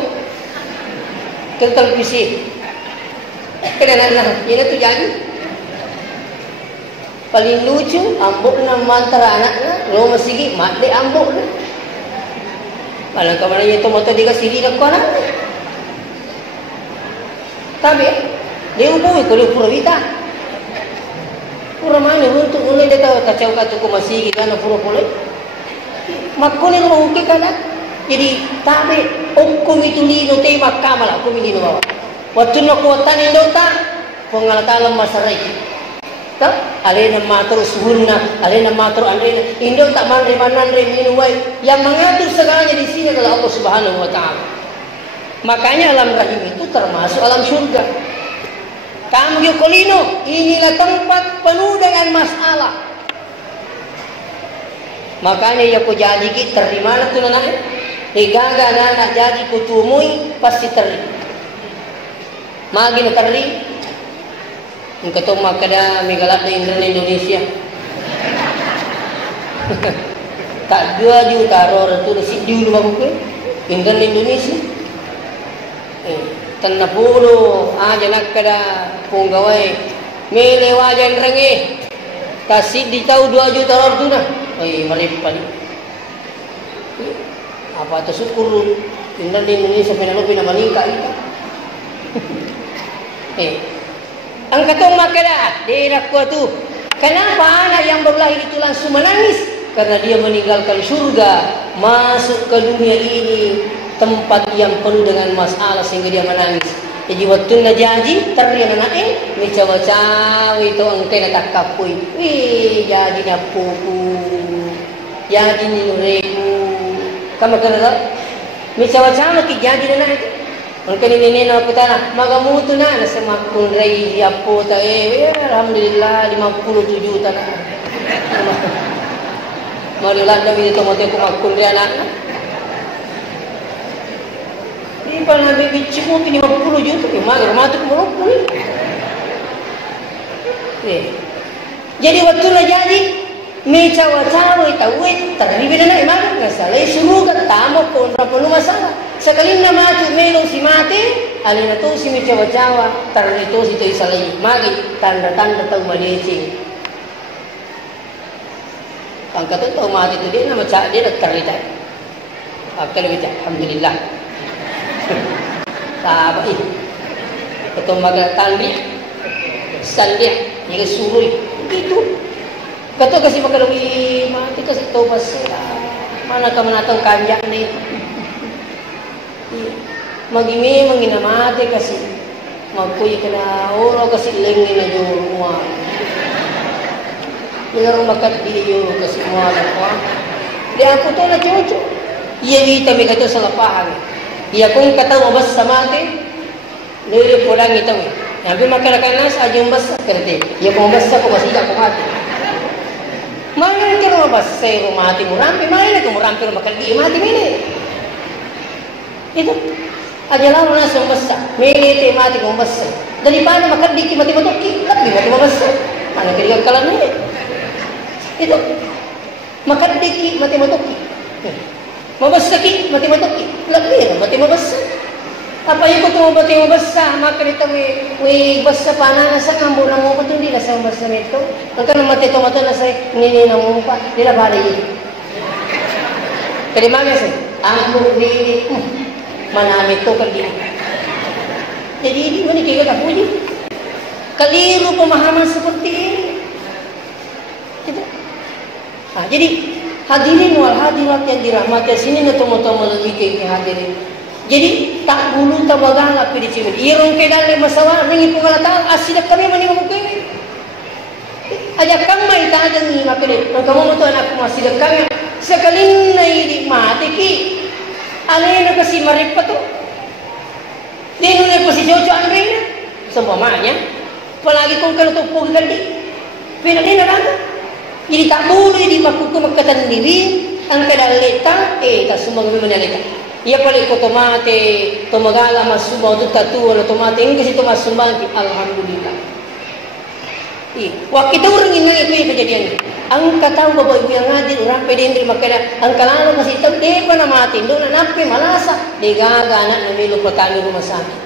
tentang visi kena anak ini tuh jadi paling lucu ambok na mantra anaknya lo masih mat de ambok na malang kemana itu motor dikasih di aku anak tapi dia ubuhi ko dia pura vita pura mana untuk mulai dia tahu kacau-kacau masih gitu kan pura pula makko ni mau ke kana jadi tabe hukum itu lino tema kamala hukum lino bawa waktu nak kuatan indota pengalakalan masarai tak alena matur suhunna alena matur alena indota mandre manandre minuwai yang mengatur segalanya di sini adalah Allah Subhanahu wa taala. Makanya alam rahim itu termasuk alam surga. Kamu yukolino, inilah tempat penuh dengan masalah. Makanya ya ku jadi ki terima na tu na igaga na jadi ku tumuy pasti terima. Magi na terima. Engkau makada migalap na Indonesia. Tak 2 juta ror tu si dulu baku ke Indonesia. Tanah puluh aja nak kada punggawai mele wajan rengi kasih di tahu 2 juta orang tu nah meripali apa tu syukur indah di Indonesia penelope na meningkat kita ang katong makada daerah ku tu kenapa anak yang berlahir itu langsung menangis karena dia meninggalkan surga masuk ke dunia ini tempat yang penuh dengan masalah sehingga dia menangis. Jadi waktu na janji teriak anak ni cawa-cawa itu angkai na takapui. Wih jadi na pupu, jadi ni nureku. Kamu kena tak? Ni cawa-cawa ki janji na itu. Angkai ni nena aku tanah. Magamutu na nasa makun rei apo ta alhamdulillah 57 juta na. Marilah kami itu mote ko makun rei anak. Ini pernah bebek cimut 50 juta, mager matuk merokok ni. Jadi waktu na jadi, me cawa-cawa itawit, terlibat na iman, nasalay surugat, tamo ko, penuh masalah. Sekali na mati, melong si mati, alin na to si me cawa-cawa, terlito si to isalay, magi, tanda-tanda tau malecing. Ang katong tau mati itu dia nama cak dia dah terlibat. Terlibat, alhamdulillah. Sahabat ini ketua magal tanbih sandih yang suruh begitu kata kasih makan lebih mati kasih tahu pasal mana kamu natang kanjak ni magimi mangina mati kasih magkuy kena orang kasih lengi na jurua dengar makat di juru kasih mualah dia aku tu na cocok iya kita mereka tu salah paham. Ia kung katawa bas samate nire pulang itu nabi makan nas ajung bas kerti ia kung bas ko masih ko mati mana kira bas saya mati murampi mana ko murampi makan di mati mene itu ajalah nas bas mene te mati ko bas daripada makan di mati mati lebih mati bas mana kira kalan ni itu makan di mati mati mabasaki mati-mati lebih mati-mabasa apa yung ko mati-mabasa maka dito we basa pana sa ngambo na mo pato dila sa basa nito pagka mati-tomato na sa nini na mo pa dila bali kadi mga sa ang di manami to kadi jadi ini mana kaya kapuji keliru pemahaman seperti ini gitu. Jadi hadirin wal hadirat yang dirahmati sini na tomo-tomo laliki hadirin. Jadi tak bulu tak bagala pidi cimin. Irong kedale masawa ringi pengalatan asidak kami mani mamukin. Aja kang may tadangi makali. Ang kamu to anak masih dekang sekalin na mati ki. Alay na kasi maripa to. Di na kasi Jojo Andre na. Seumpamanya, apalagi kung kalutupog gali. Pinalin na lang. Jadi tak boleh dimakuku makatan diri ang kadalita tas sumang menalita. Ia paling ko tomate, tomagala masuma dut tatu wala tomate ingkes itu masumang alhamdulillah. Wah kita orang ini itu yang kejadian. Ang katang bapak ibu yang ngadir orang pede indri makanya ang kalano masih tahu deh pa na mati do na napi malasa de gaga anak na milo perkami rumah sakit.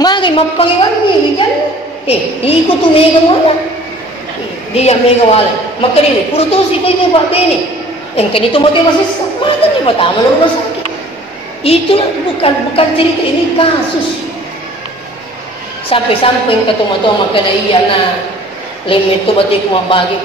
Magi mapangiwan ni gijan. Ikut tu mega mana? Dia mega wala. Makanya puro tu si koi bapak ini. Yang kanito mati masih sama ni mata malu rumah sakit. Itulah bukan cerita ini kasus. Sampai-sampai ketemu-temu makanya iya na limit tu batik mabagi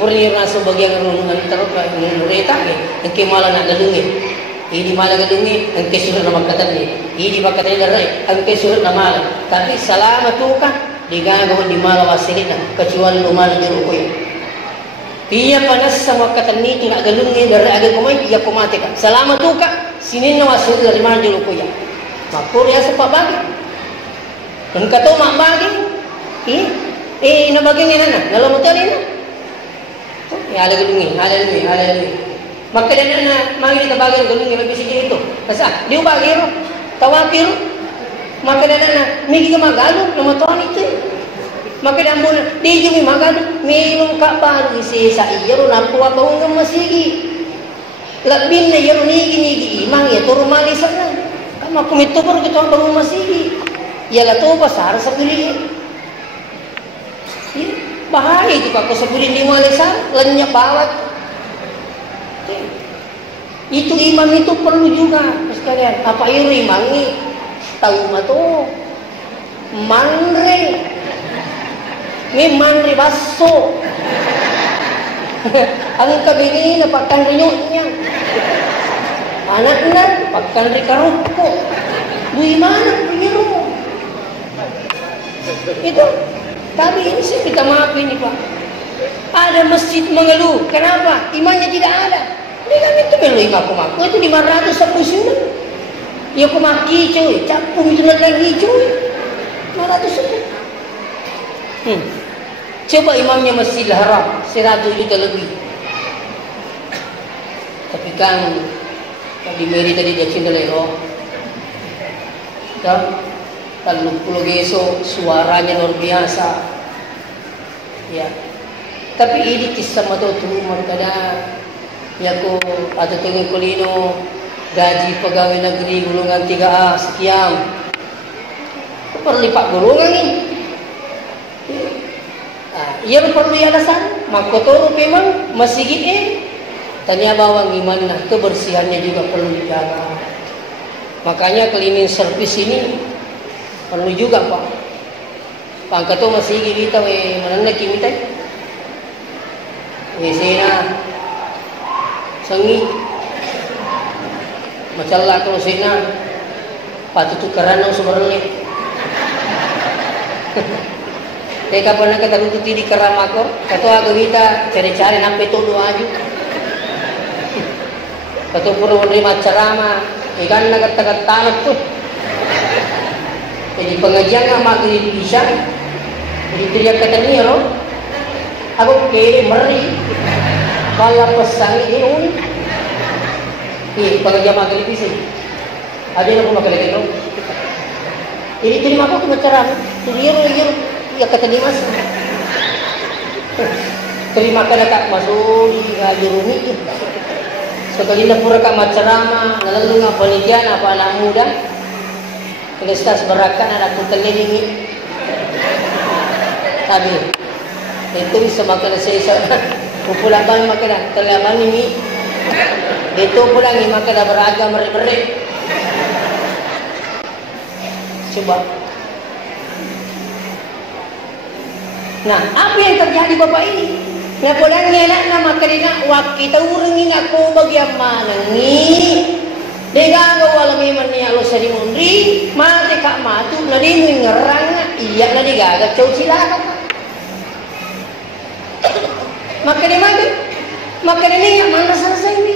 puri na sebagian runungan terus nureta ang kimala na galungi ini mala galungi ang kesurat na magkatan ni ini magkatan ni ang kesurat na mala tapi salamat tu ka digagawa di mala wasilin na kecuali lumala di rukoy iya panas sa magkatan ni na galungi dari agad kumay iya kumate ka salamat tu ka sinin na wasilin dari mala di rukoy mapuri sa pabagi ang kato mabagi nabagi ni nana nalamutan ni na ala galungi makanya na mangi ka bagay galungi magbisig ito nasa di ubagi ro tawaki ro makanya na migi ka magalo namatuan ito makanya mo di jumi magalo mayroong kapal isi sa iyo nakuha ka hanggang masigi labin na iyo nigi imang ya turo malisan na kama kumito pero kito ang bago masigi ialah tu pasar sebeli bahaya juga kau sebeli di Malaysia lenyap bawat itu imam itu perlu juga sekalian apa ini mangi tahu matu manre ni manre baso ang kabini napakan rinyoknya anak-anak pakan rikaruko di mana penyeru itu tapi ini saya minta maaf ini Pak ada masjid mengeluh kenapa imannya tidak ada ini kan itu mengeluh imaku itu 500 sampai sini ya kumaki cuy capung itu lagi cuy 500 sampai coba imamnya Masjidil Haram 100 juta lebih tapi kan di Meri tadi dia cinta leo kan kalau geso suaranya luar biasa ya tapi ini kisah mata tu makna ya ko atau tengok kulino gaji pegawai negeri golongan 3A sekian perlu lipat golongan ni ia perlu alasan makotor memang masih gini tanya bawang gimana kebersihannya juga perlu dijaga makanya cleaning service ini perlu juga Pak. Pangkat tu masih kita mana kita sena sangi macam lah kalau sena patut tukaran nang sebenarnya. Teka pernah kita rututi di Karamakor, kata agak kita cari-cari sampai tu doa aja. Kata pura menerima ceramah, ikan nak kata tanah tu. Jadi pengajian maghrib isya jadi teriak kata ni loh aku ke meri kaya pesan ini pengajian maghrib isya ada yang aku makan lagi loh ini terima aku kemacaran teriak ya kata ni mas terima kasih kak masuk di ngajur ni sekali nak pura kak macarama lalu ngapa panitia apa anak muda Kristas berakan anak kelilingi tapi itu bisa makan sesa pulang bang makan terlalu ini itu pulang ini makan beragam meri coba nah apa yang terjadi bapak ini nah pulang ngelak nama kerina wak kita urengin aku bagaimana ni Degaga wala memang ni alo sari mundri, mati kak matu, nadi ngerang, iya nadi gaga cau silakan. maka dia magai. Maka dia mana selesai ini.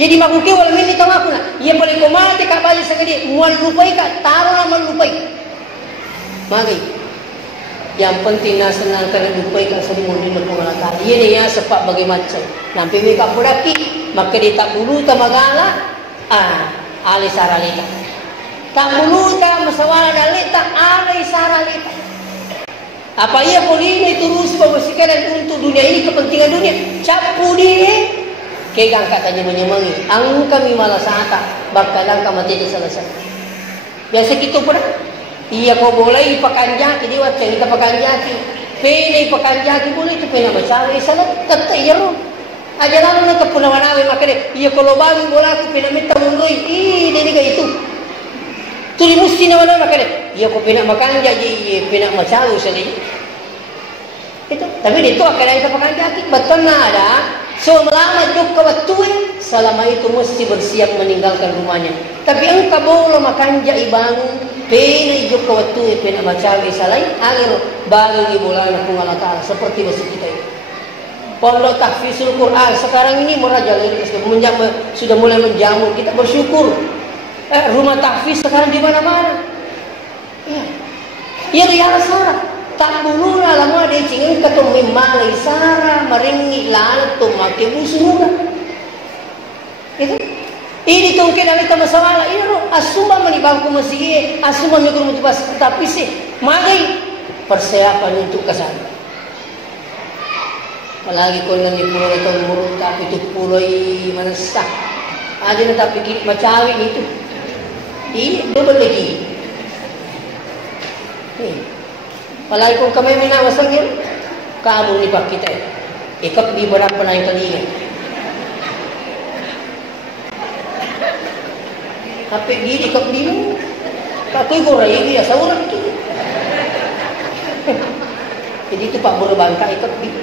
Jadi makuke wala mini tamakuna. Ia boleh komate ka bali sa gadi, mual lupai ka, taruh nama lupai. Magai. Yang penting na senang ka lupai ka sa limon din magpungalakal. Ia niya sepak bagai macam. Nampi mereka pudaki, maka dia tak bulu tamagala. Ali saralita. Tak bulu ta masawala dalita, ali saralita. Apa ia boleh terus membersihkan untuk dunia ini, kepentingan dunia? Capu dia, kegang katanya menyemangi. Ang kami malah sata, bakalang kamati di selesai. Biasa gitu pun. Iya kau boleh ipakanjaki, dia wajah kita pakanjaki. Pena ipakanjaki boleh itu pena besar. Salah tetap iya ro. Aja lalu nak kepunawanawe makanya. Iya kalau bangun bola aku pena minta mundoi. Dia ni itu. Tuli musti na wala makanya. Iya ko pina makanjaki, iya pina masalu sali. Itu. Tapi itu akan ada pakanjaki. Betul na ada. So melama duk kawatuin, selama itu mesti bersiap meninggalkan rumahnya. Tapi engkau boleh makanjaki bangun. Pena ijuk kawatuin, pena masalu salai. Akhir baru ibulan aku ngalakal. Seperti masjid kita itu. Pondok tahfizul Quran sekarang ini merajalela, sudah mulai menjamur. Kita bersyukur. Rumah tahfiz sekarang di mana-mana. Ya dia sara. Tak buluna lama dia cingin ketemu malai sara maringi lalat tu make busura. Itu. Ini tungke dari masalah ini ro asuma menibangku masih asuma mikir mutubas tapi sih magai persiapan untuk ke sana. Apalagi kalau nanti pulau itu murut tapi itu pulau mana sah. Ada yang tak pikir macawi itu. Double lagi. Apalagi kung kami minawasagin, kamu ni pak kita. Ikap di berapa na yung kalinga. Kapit gini, ikap di mo. Kakoy goray, iya, sa urang ito. Jadi itu pak buru bangka, ikap di.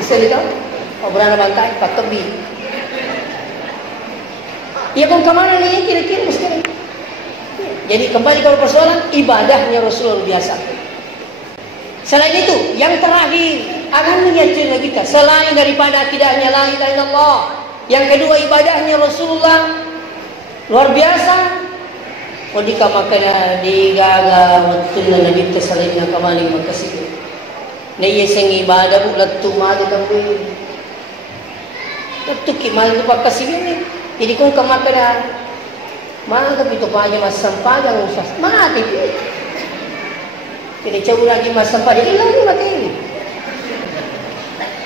Bisa dito? Pabura na bangka, ikap di. Ya kung kemana nih kira-kira mesti. Jadi kembali kalau persoalan ibadahnya Rasulullah biasa. Selain itu, yang terakhir akan menyajikan kita selain daripada tidak hanya la ilaha illallah. Yang kedua ibadahnya Rasulullah luar biasa. Odika makana digaga wattunna nabi tasalina kamali makasih. Neye sing ibadah bulat tumado tambe. Tapi kimal tu pakasih ni. Jadi kung kamakana maka itu banyak mas sampah yang usah mati. Jadi jauh lagi mas sampah jadi lagi mati ini.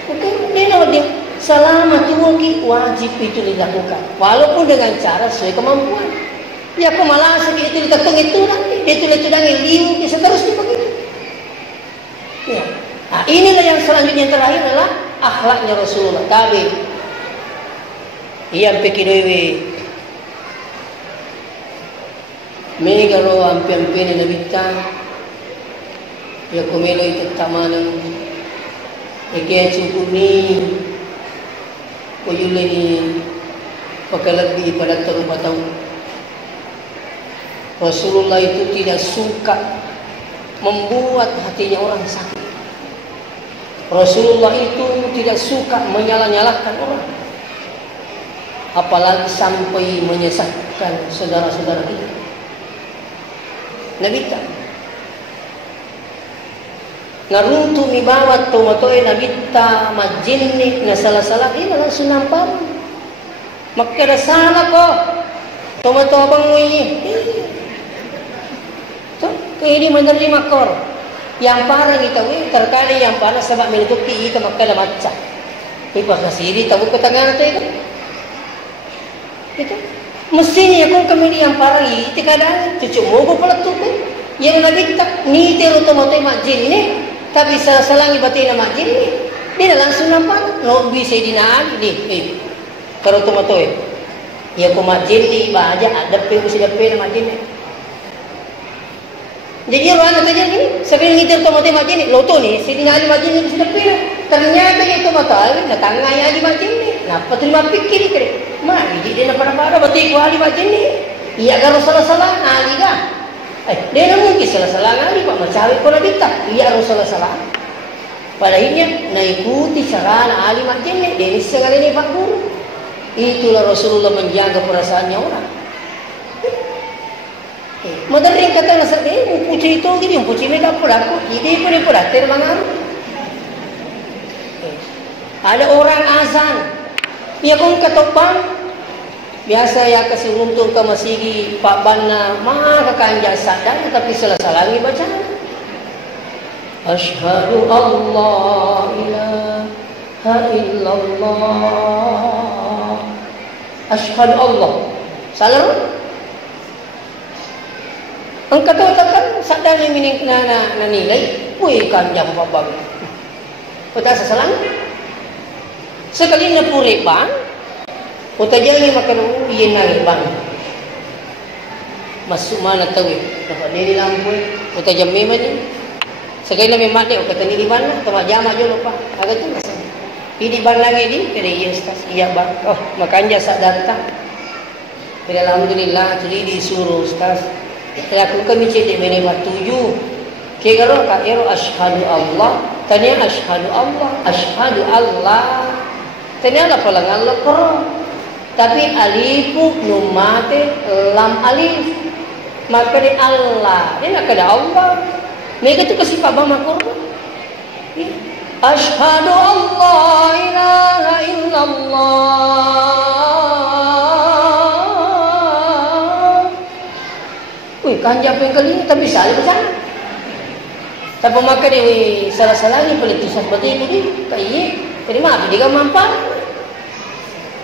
Oke, dia selama itu wajib itu dilakukan, walaupun dengan cara sesuai kemampuan. Ya kemalasan itu ditetung itu nanti, itu liu, seterusnya begitu. Ya, nah inilah yang selanjutnya yang terakhir adalah akhlaknya Rasulullah. Tapi yang pikirewe mega ro ampi-ampi na nabita ya kumelo ito tamanang kaya cukuni kuyuli ni pagkalagbi pada terubataw. Rasulullah itu tidak suka membuat hatinya orang sakit. Rasulullah itu tidak suka menyalah-nyalahkan orang, apalagi sampai menyesatkan saudara-saudara kita. Nabita ngaruntu mi bawat tumatoy nabita majinnik na salah-salah ini langsung nampak makada salah ko tumato bang mo ini so ini menerima kor yang parang itawi terkali yang parang sabak menutupi ika makada matcha ipakasiri tahu ketangan itu itu mestinya kung kami yang parang iti kadang cucu mogo pala tukoy yang nabita ni tero tumato majin ni tapi salangi batin na majin ni dia langsung nampak no bisa dinaan ni kalau tumato ya ko majin ni iba aja ada pe usia pe na majin ni jadi orang kata ni sabi ngitir tumato majin ni loto ni si dinaan majin ni usia pe ternyata itu matal na tangaya di majin ni na patrima pikir kire mari dia na para batik ko ali majin ni iya garo salah-salah ali ga dia na mungkin salah-salah ngali pak macawi ko na bita iya ro salah-salah Padahalnya naikuti cara alimat jenek dari segala ini Pak Guru. Itulah Rasulullah menjaga perasaannya orang. Madaring kata nasa yung puci itu gitu, yung puci mereka pelaku, ini pun yang pelater mengaruh. Ada orang azan, dia kong ketopang, biasa ya kasih runtung ke masigi Pak Banna, maka kanja sadar, tapi salah-salah baca. Asyhadu Allah ilaha illallah. Asyhadu Allah. Salah. Ang katakan sadar ni mining na nilai, uy kanjang babag. Puta sa salang. Sekali na puripan, puta jang makan iyan na ibang. Masuma na tawid. Napanili lang po. Puta jang may mani. Sekali na may mati, o katang iliban na, tamajama dyan pa. Agad yun, nasa. Iliban lang ini, pero yes, tas iya ba? Oh, makanya sa data. Pero alhamdulillah, tuli disuruh, tas. Kaya kung kami citi, may matuju. Kaya karo, kairo, ashadu Allah. Tanya, ashadu Allah. Ashadu Allah. Tanya, ala palang Allah karo. Tapi alifu, numate, lam alif. Maka di Allah. Dia nak kada Allah. Mereka tu kasih Pak Bama korban. Asyhadu Allah ilaha illallah. Wih, kanja pengkali tapi salah besar. Tapi maka dia salah-salah ni pelitusan seperti itu ni. Kaya, jadi maaf dia kan mampar.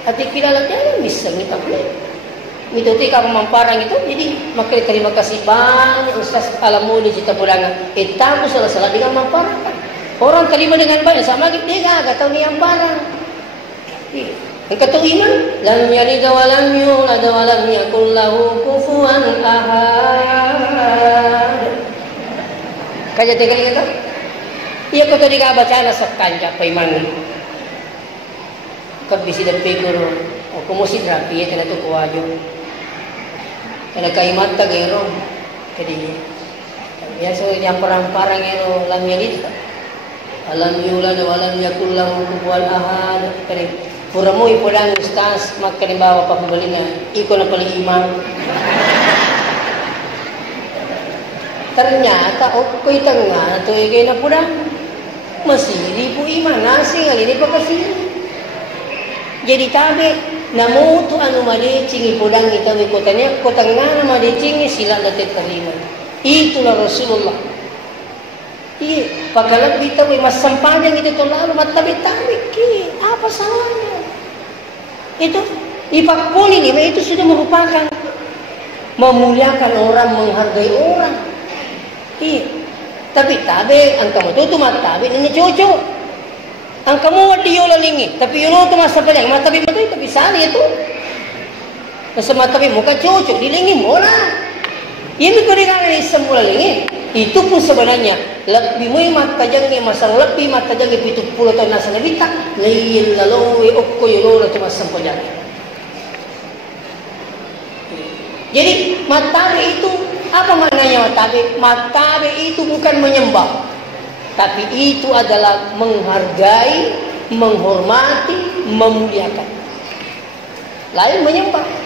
Hati kita lagi bisa ni tak boleh. Mituti ka pemamparan itu, jadi maka terima kasih banyak Ustaz Alamuli Cita Pudangan. Tahu salah-salah dengan mamparan. Orang terima dengan baik sama dia enggak tahu ni amparan. Yang kata iman, lam yalid wa lam yulad wa lam yakul lahu kufuwan ahad. Kaja tekali kata. Iya ko tadi ka baca na sa kanja pa iman ni. Kabisi dan pegoro. O kumusid rapi ya tena to kuwajo. Kena kaimat ta gero. Jadi biasa yang parang-parang ero lam yalid. Alam yulad wa lam yakul lahu kufuwan ahad. Kani puramu ipodang ustaz makan bawa pa pembalina. Iko na paling iman. Ternyata okoy tengah to igay na pudang. Masih po iman nasi ngali ni pakasih. Jadi tabi namutu anu madicing ipodang itawi kotanya kotanga na madicing sila datit terima. Itulah Rasulullah. Iya, pakalat bitawi mas sampanyang itu lalu matabi-tabi ki apa salahnya? Itu ipakpuli ni itu sudah merupakan memuliakan orang, menghargai orang. Iya. Tapi tabi ang kamu tu matabi ini cucu. Ang kamu wadiyo lalingi, tapi yun tu masa paling matabi matabi tapi sali itu. Nasa matabi muka cucu dilingi mola. Ini keringan isam mula lingi. Itu pun sebenarnya lebih muy mata jangi masang lebih mata jangi itu 10 tahun nasa nabita lain lalu okko yolo tu masang pojaki. Jadi matabi itu apa maknanya matabi? Matabi itu bukan menyembah, tapi itu adalah menghargai, menghormati, memuliakan. Lain menyembah.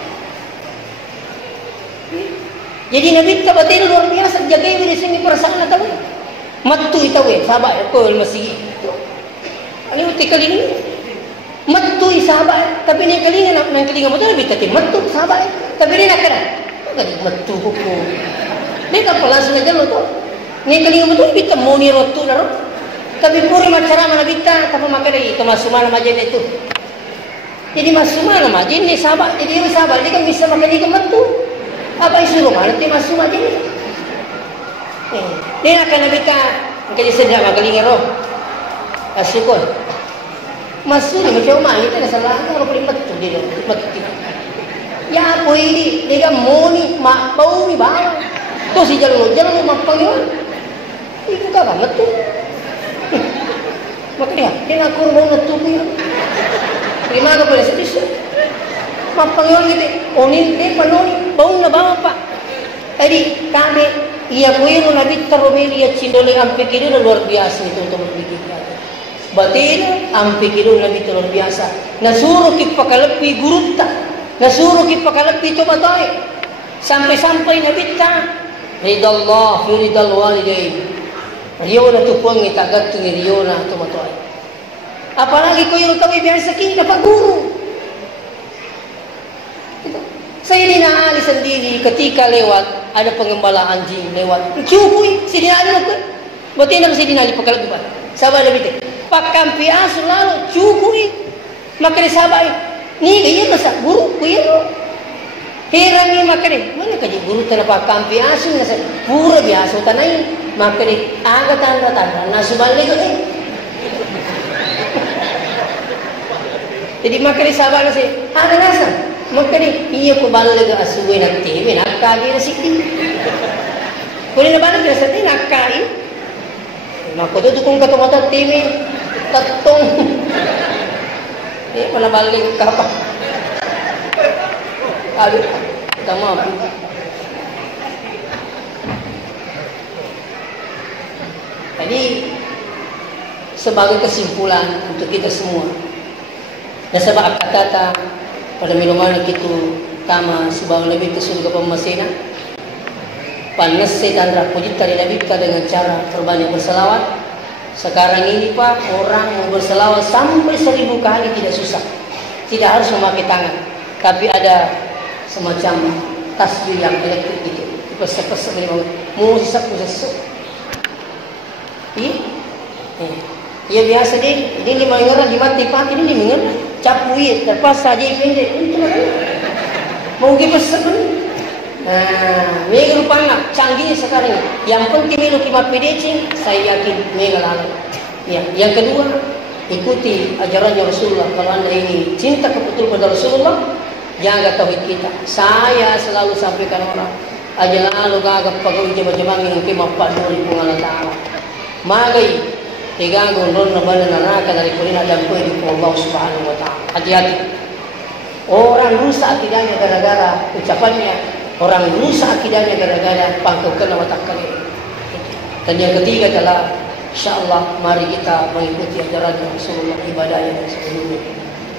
Jadi Nabi kabatin luar biasa jaga ini di sini perasaan atau matu itawe sahabat ko masih itu. Ani uti kali ini matu sahabat tapi ni kali ni nak kali ngamu tu lebih tadi matu sahabat tapi ni nak kena kali matu ko. Ni ka pala sudah jalan tu. Ni kali ngamu tu lebih temu ni rotu naro. Tapi puri macara mana bita tapi makai itu masuma nama jen itu. Jadi masuma nama jen ni sahabat jadi sahabat dia kan bisa makan ikan matu. Apa isuruh mana nanti masuk aja ni? Dia akan nabita, mungkin sedang magaling roh. Asukon. Masuk ni macam mana? Itu dah salah. Kalau boleh betul dia, betul. Ya apa ini? Dia moni, mak bau ni bang. Tu si jalur mak panggil. Itu kan betul. Maka dia nak kurang betul dia. Gimana boleh sedih? Mapangyol gitu, onin deh penuh bau na bawa pak. Jadi kami ia kuiru nabi terumili ya cindoli ampe kiri luar biasa itu untuk berpikir. batin ampi kilo nabi itu luar biasa. Nasuruh kita pakalepi gurutta, nasuruh kita pakalepi coba toy. Sampai-sampai nabi ta ridallah fi ridal walidain. Riyo na tupong itagat tu riyo na coba toy. Apalagi ko yung tawi biasa kita pa guru. Sayyidina Ali sendiri ketika lewat ada pengembala anjing lewat. Cukuy, Sayyidina Ali lakukan. Berarti nak Sayyidina Ali pakal tu. Sahabat Nabi tu. Pakampi asu lalu cukuy. Maka dia sahabat ni kaya masa guru kaya. Heran ni maka dia. Mana kaji guru tanah pakampi asu nasa pura biasa tanai. Maka dia agak tanda-tanda nasubal lego Jadi maka dia sahabat nasi ada nasa. Maka ni iya ko balik ga asuwe na TV nak kagi na sikti. Kuni na balik na sa tin nak kai. Mako to kung katumata TV tatong. Pala balik ka pa. Aduh, tama. Jadi sebagai kesimpulan untuk kita semua. Dan sebab kata pada minuman itu tama sebab lebih ke surga pemasina panas setan puji dari Nabi kita dengan cara terbanyak berselawat. Sekarang ini Pak, orang yang berselawat sampai 1000 kali tidak susah, tidak harus memakai tangan, tapi ada semacam tasbih yang elektrik gitu, dipesek-pesek dari bawah, musik. Iya biasa deh, ini mengenal di mati pagi ini mengenal capui terpas saja ini itu kan mungkin besar mega rupanya canggih sekarang. Yang penting itu kimat PDC, saya yakin mega lalu. Ya, yang kedua ikuti ajarannya Rasulullah. Kalau anda ini cinta betul pada Rasulullah, jaga tauhid kita. Saya selalu sampaikan orang aja lalu gagap pagawai jemaah yang kemah paduri pengalat Taala. Magai tigang gondol naban neraka dari kulina dan koi di Allah Subhanahu wa taala. Hati-hati. Orang rusak akidahnya gara-gara ucapannya, orang rusak akidahnya gara-gara pangkukan watak kali. Dan yang ketiga adalah insyaallah mari kita mengikuti ajaran Rasulullah ibadahnya dan sebagainya.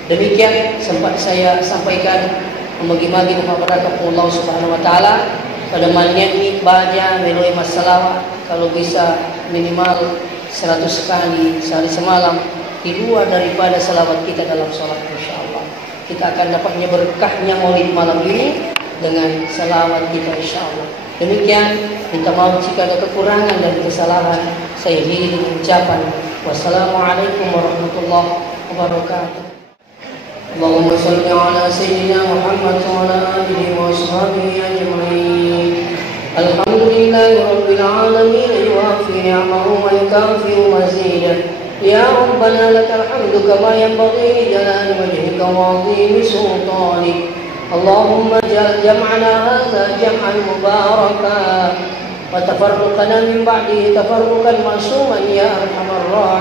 Demikian sempat saya sampaikan membagi-bagi kepada Allah Subhanahu wa taala pada manyanyi baca meloi masalah kalau bisa minimal 100 kali sehari semalam di luar daripada salawat kita dalam salat, insyaallah kita akan dapatnya berkahnya maulid malam ini dengan salawat kita insyaallah. Demikian, minta maaf jika ada kekurangan dan kesalahan. Saya akhiri dengan ucapan wassalamualaikum warahmatullahi wabarakatuh. Allahumma shalli ala sayyidina Muhammad wa ala alihi wa sahbihi ajma'in. Alhamdulillahi rabbil alamin yuwafi ni'amahu wa yukafi'u mazidah. Ya Rabbana lakal hamdu kama yanbaghi li jalali wajhika wa 'azimi sultanik. Allahumma ja'al jam'ana hadha jam'an mubaraka wa tafarruqana min ba'dihi tafarruqan ma'suman ya arhamar rahimin.